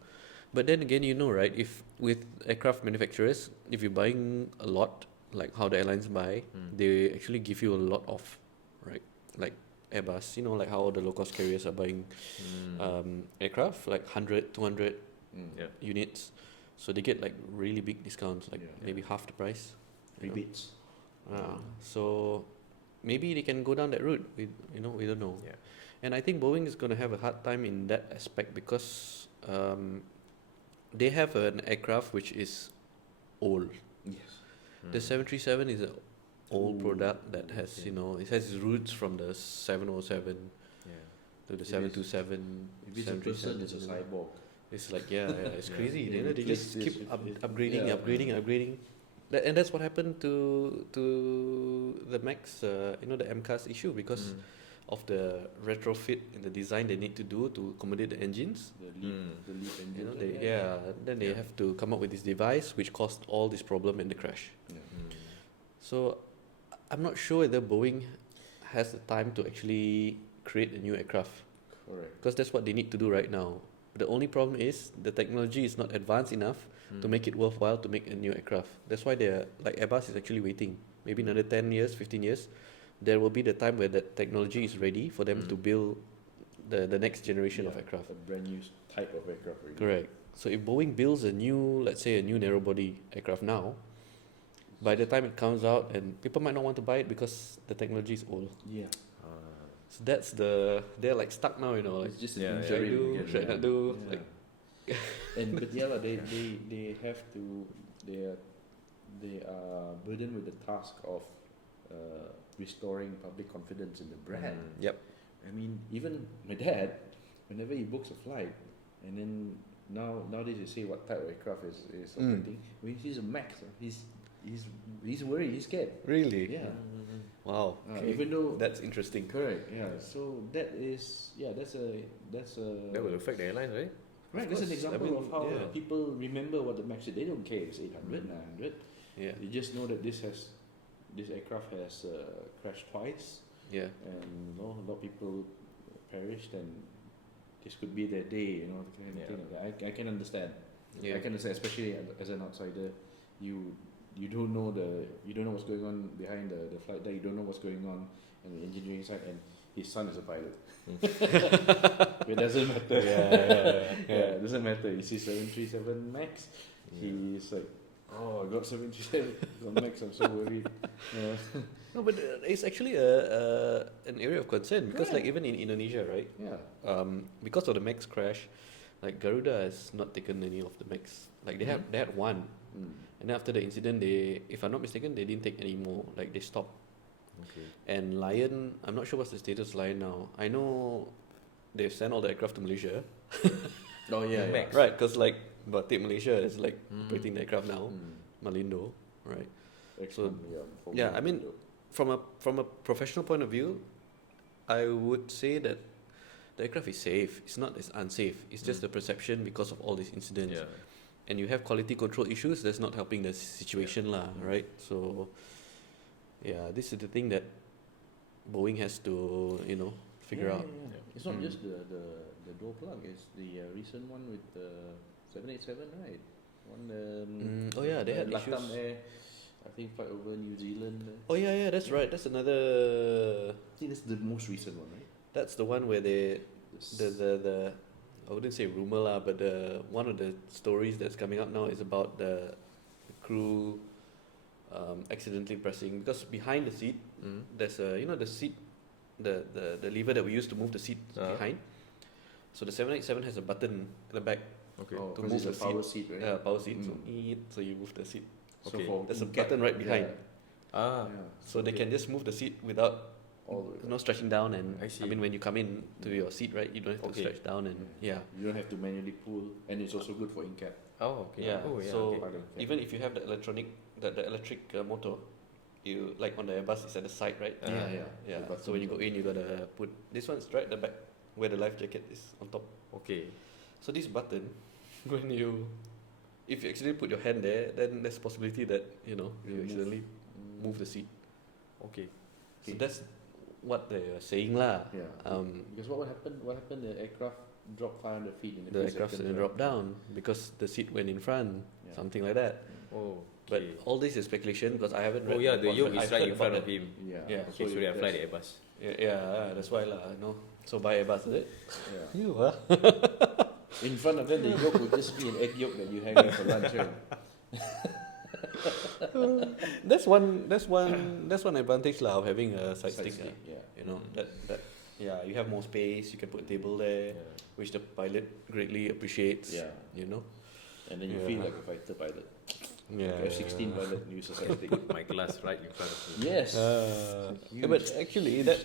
But then again, you know, right? If with aircraft manufacturers, if you're buying a lot, like how the airlines buy, they actually give you a lot off, right? Like Airbus, you know, like how the low cost carriers are buying aircraft, like 100, 200 yeah. units. So they get like really big discounts, like Yeah. maybe half the price. rebates. So maybe they can go down that route. We don't know. Yeah. And I think Boeing is going to have a hard time in that aspect because they have an aircraft which is old. Yes. The 737 is an old Ooh, product that has, okay. it has its roots from the 707 Yeah. to the It is- 727. If it's a person, it's a 737. cyborg. It's like, yeah, it's Yeah. crazy. Yeah, They just it's- keep upgrading, yeah. upgrading. And that's what happened to the Max, the MCAS issue because of the retrofit in the design they need to do to accommodate the engines. The leap engine. Then they Yeah. have to come up with this device which caused all this problem and the crash. Yeah. So I'm not sure whether Boeing has the time to actually create a new aircraft Correct. because that's what they need to do right now. The only problem is the technology is not advanced enough to make it worthwhile to make a new aircraft. That's why they're like Airbus is actually waiting. Maybe another 10 years, 15 years, there will be the time where that technology is ready for them to build the next generation of Yeah, aircraft. A brand new type of aircraft. Really. Correct. So if Boeing builds a new, let's say a new narrow body aircraft now, by the time it comes out and people might not want to buy it because the technology is old. Yeah. So they're like stuck now, like It's just Yeah, an yeah. should I interim do, again, should I yeah. not do? Yeah. Like But they have to they are burdened with the task of restoring public confidence in the brand. Yep. I mean, even my dad, whenever he books a flight, and then nowadays you say what type of aircraft is operating, when he sees a Max, he's worried, he's scared. Really? Yeah. Wow. Even though That's interesting. correct, yeah. So that's a That will affect the airlines, right? right. That's an course. example I mean, of how yeah. people remember what the Max is. They don't care if it's 800, 900. Yeah. They just know that this aircraft has crashed twice, Yeah. and a lot of people perished, and this could be their day, the kind of Yeah. thing. I can understand. Yeah. I can understand, especially as an outsider, you don't know what's going on behind the flight deck. You don't know what's going on in the engineering side, and his son is a pilot. It doesn't matter. It doesn't matter. You see 737 Max, he's like, oh, I got 737 Max. I'm so worried. No, but it's actually an area of concern because, like, Right. even in Indonesia, right? Yeah. Because of the Max crash, like Garuda has not taken any of the Max. Like they had one, and then after the incident, if I'm not mistaken, they didn't take any more. Like they stopped. Okay. And Lion, I'm not sure what's the status of Lion now. I know they've sent all the aircraft to Malaysia, Oh yeah. Max. right? Because like Batik Malaysia is like operating the aircraft now, Malindo, right? So, yeah, I mean, from a professional point of view, I would say that the aircraft is safe. It's not as unsafe. It's just the perception because of all these incidents. Yeah. And you have quality control issues. That's not helping the situation, lah. Right? So, yeah, this is the thing that Boeing has to figure out. Yeah. It's not just the door plug. It's the recent one with the 787, right? Oh yeah, they had Latam issues. Air. I think flight over New Zealand. Oh yeah, that's right. That's another. I think that's the most recent one, right? That's the one where the I wouldn't say rumor lah, but one of the stories that's coming up now is about the crew accidentally pressing, because behind the seat there's a the seat, the lever that we use to move the seat behind. So the 787 has a button at the back Okay. Oh, to 'cause move it's the a power seat, right? power seat. So you move the seat. So Okay. for There's a in-cab, button right behind, Ah. Yeah. so they can just move the seat without all the way. stretching down. And I see. mean, when you come in to your seat, right, you don't have to Okay. stretch down, and yeah. You don't have to manually pull, and it's also good for in-cab. Oh, okay. Yeah, Oh, yeah. so okay. Part of in-cab. Even if you have the electric motor, you like on the Airbus, it's at the side, right? Yeah. Yeah. The So when you go buttons in, you gotta put this one's right at the back where the life jacket is on top. Okay. So this button, if you accidentally put your hand there, then there's a possibility that you You accidentally move the seat. Okay. So that's what they're saying lah. Yeah. Because what happened? What happened? The aircraft dropped 500 feet in a The few aircraft seconds, didn't right? drop down because the seat went in front, Yeah. something like that. Oh. But Okay. all this is speculation because I haven't read. Oh yeah, the about yoke it. is I've right heard in about front of that. him. Yeah. Yeah. Okay, so they fly the Airbus. Yeah, that's why lah. So buy Airbus, is it? Yeah. You huh? In front of them, the yolk would just be an egg yolk that you hang out for lunch, right? That's one advantage lah of having a side Side stick. stick, Yeah. yeah. That you have more space. You can put a table there, which the pilot greatly appreciates. Yeah. And then you Yeah. feel like a fighter pilot. Yeah. F-16 pilot use a side stick. My glass right in front of me. Yes. Yeah, but actually, that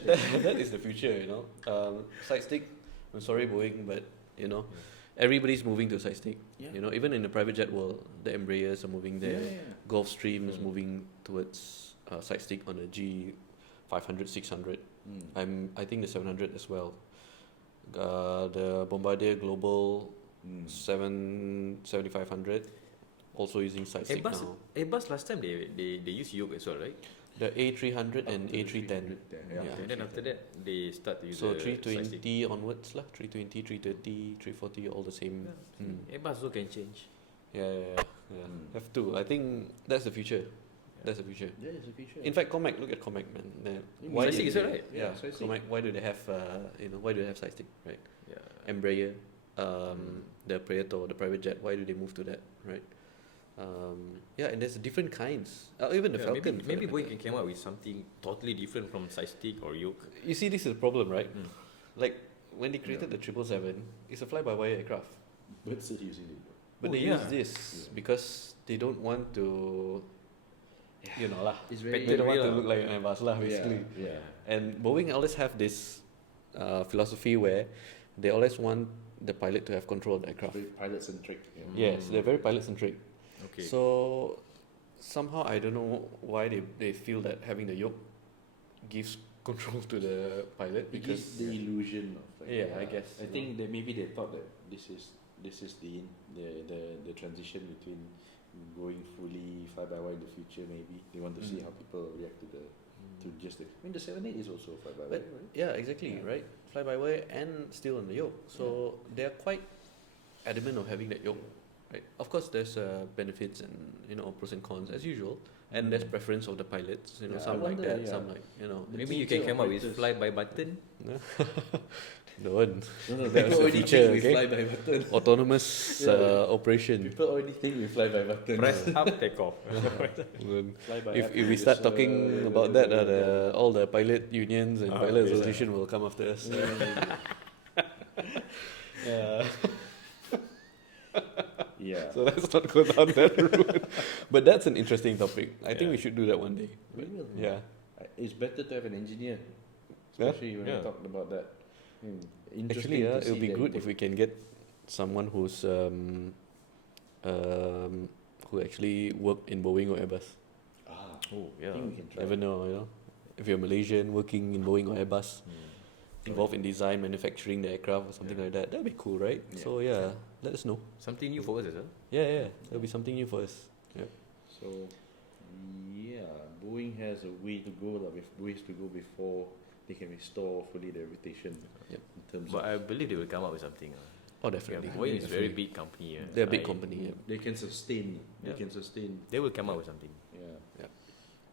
is the future. Side stick. I'm sorry, Boeing, but everybody's moving to side stick. Yeah. Even in the private jet world, the Embraers are moving there. Yeah. Gulfstream is Mm. moving towards side stick on the G500, 600. I think the 700 as well. The Bombardier Global 7500 also using side stick Airbus, now. Airbus last time they use yoke as well, right? The A300 and Up to the A310. 310, Yeah. And then after that they start to use So the side stick. 320 onwards lah, 320, 330, 340, all the same. Airbus also can change. Yeah. Have to. I think that's the future. That's the future. Yeah, it's a feature. In fact, Comac, look at Comac, man. Why Side stick did is they- right? Yeah, side stick. Comac. Why do they have why do they have side stick, right? Yeah. Embraer, the Praetor, the private jet. Why do they move to that, right? And there's different kinds. Even the Yeah, Falcon. maybe for that Boeing matter. can come up with something totally different from side stick or yoke. You see, this is the problem, right? Mm. Like when they created the 777, it's a fly-by-wire aircraft. But still using it. But Oh, they yeah. use this because they don't want to, lah. It's They very don't want to real. look like an Airbus lah, basically. Yeah. And Boeing always have this philosophy where they always want the pilot to have control of the aircraft. Very pilot centric. Yeah. Yes, they're very pilot centric. Okay. So somehow I don't know why they feel that having the yoke gives control to the pilot It gives because the illusion of like, Yeah, I guess, I think that maybe they thought that this is the transition between going fully fly by wire in the future. Maybe they want to see how people react to the the 78 is also fly by wire, But- right? yeah, exactly, Yeah. right? Fly by wire and still on the yoke. So they're quite adamant of having that yoke. Right. Of course, there's benefits and pros and cons as usual, and there's preference of the pilots. Yeah, Some I like wonder, that, yeah. some like The Maybe you future can come up with operators- fly by button. don't. No, That was people a already feature, think we okay? fly by button. Autonomous Yeah. operation. People already think we fly by button. Press up, take off. Fly by If app, we just, start talking about that, all the pilot unions and Ah, pilot okay. association will come after us. Yeah. Yeah. So let's not go down that route. But that's an interesting topic. I think Yeah. we should do that one day. We will. Yeah. It's better to have an engineer, Yeah? especially when Yeah. we talked about that. Interesting Actually, to it would see be that good go- if we can get someone who's who actually worked in Boeing or Airbus. Ah, Oh I yeah. think we can try. Never know, If you're Malaysian working in Boeing or Airbus, involved in design, manufacturing the aircraft or something like that, that'd be cool, right? Yeah. So let us know. Something new for us as well. Yeah, that'll be something new for us. So, yeah, Boeing has a way to go, ways to go before they can restore fully their reputation Yep. in terms But of I believe they will come up with something. Oh, Yeah, definitely. Boeing is a very Definitely. big company. They're a big I- company. Yeah. they can sustain. Yeah. They can sustain. They will come up with something. Yeah. Yeah.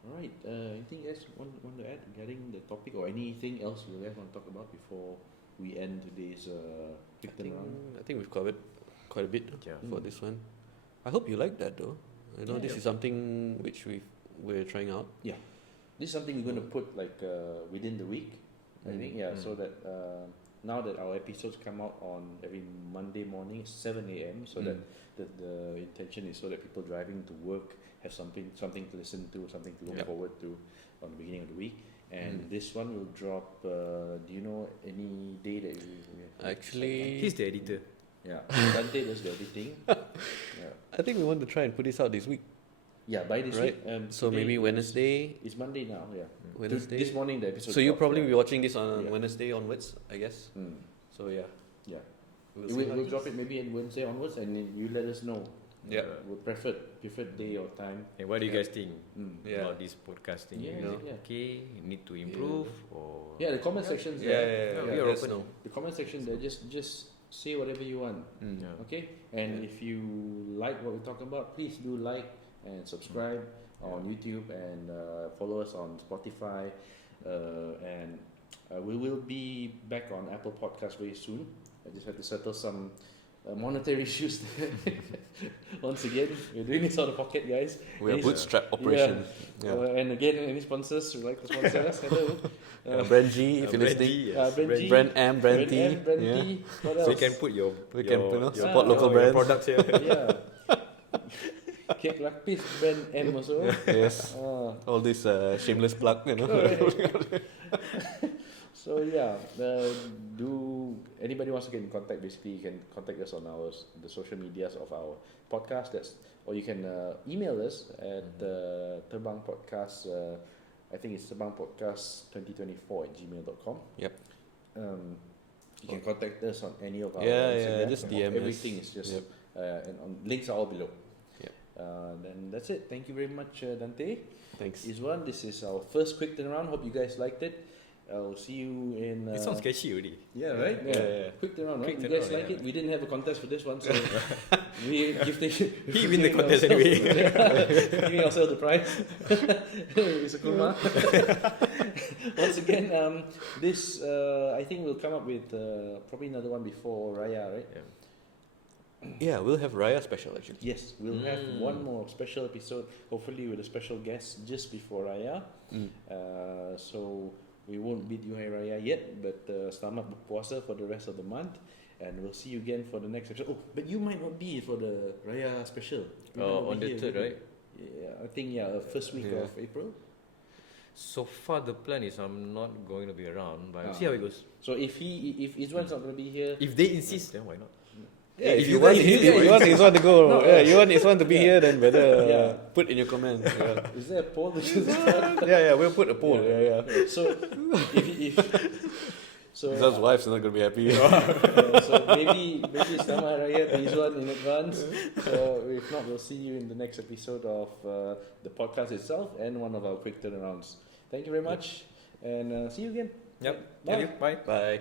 All right. Anything else want to add regarding the topic, or anything else you guys want to talk about before we end today's quick turnaround? I think we've covered quite a bit Yeah. for this one. I hope you like that though. Yeah, This yeah. is something which we're trying out. This is something we're going to put like within the week, I think. Yeah. So that now that our episodes come out on every Monday morning, 7 a.m. So that the intention is so that people driving to work have something to listen to, something to look Yep. forward to on the beginning of the week. And this one will drop. Do you know any day that we have? Actually, He's the editor. Yeah. Dante does the editing. Yeah. I think we want to try and put this out this week. Yeah, by this Right. week. So today maybe is- Wednesday. It's Monday now. Yeah. Wednesday. This morning the episode. So you'll dropped, probably be yeah. watching this on Yeah. Wednesday onwards, I guess. Mm. So yeah. Yeah. We'll see how We'll it drop goes. it maybe on Wednesday onwards, and then you let us know. Yeah. Preferred day or time. And what do you guys think Yeah. about this podcasting? Yeah, you know, yeah. okay, you need to improve or Yeah, the comment sections. Yeah, yeah, we are There's open. no. The comment section there, just say whatever you want. Mm. Yeah. Okay, and Yeah. if you like what we're talking about, please do like and subscribe on YouTube and follow us on Spotify. And we will be back on Apple Podcast very soon. I just had to settle some monetary issues there. Once again, we're doing this out of pocket, guys. We are Any- bootstrap operation. Yeah. and again, any sponsors who like to sponsor us, hello. Brand G, if you're Brand listening. G, yes. Brand G. Brand M, Brand T. Brand yeah. T. What else? So you can put your We can, you know, your- support Ah, local your brands. products here. Yeah. Cake Lapis brand M also. Yes. Ah. All this shameless plug, you know. So yeah, do anybody wants to get in contact? Basically, you can contact us on the social medias of our podcast. Or you can email us at Terbang Podcast. I think it's terbangpodcast2024@gmail.com. Yep. You can contact us on any of our Yeah, Instagram. just DM us. Everything is just Yep. and links are all below. Yep. Then that's it. Thank you very much, Dante. Thanks. Iswan, this is our first quick turnaround. Hope you guys liked it. I'll see you in. It sounds sketchy already. Yeah, right. Yeah. Quick turnaround. Quick Right? You guys turnaround, like yeah. it? We didn't have a contest for this one, so we He win the contest anyway. Giving ourselves the prize. It's a kuma. Once again, this I think we'll come up with probably another one before Raya, right? Yeah, we'll have Raya special actually. Yes, we'll have one more special episode, hopefully with a special guest just before Raya. So we won't beat you Hari Raya yet, but selamat berpuasa for the rest of the month, and we'll see you again for the next episode. Oh, but you might not be for the Raya special. You might not On be the here, 3rd, right? Yeah, I think first week Yeah. of April. So far, the plan is I'm not going to be around, but Ah. see how it goes. So if Izwan's not going to be here, If they insist, then why not? Yeah, If if you you want, guys- if you want Iswan to go, No, yeah, you want Iswan to be yeah. here, then better Yeah. put in your comments. Yeah. is there a poll? yeah, we'll put a poll. Yeah. So if so Iswan's wife's not gonna be happy. so maybe Selamat Hari Raya to Izwan in advance. So if not, we'll see you in the next episode of the podcast itself and one of our quick turnarounds. Thank you very much, and see you again. Yep. Bye. Thank you. Bye. Bye.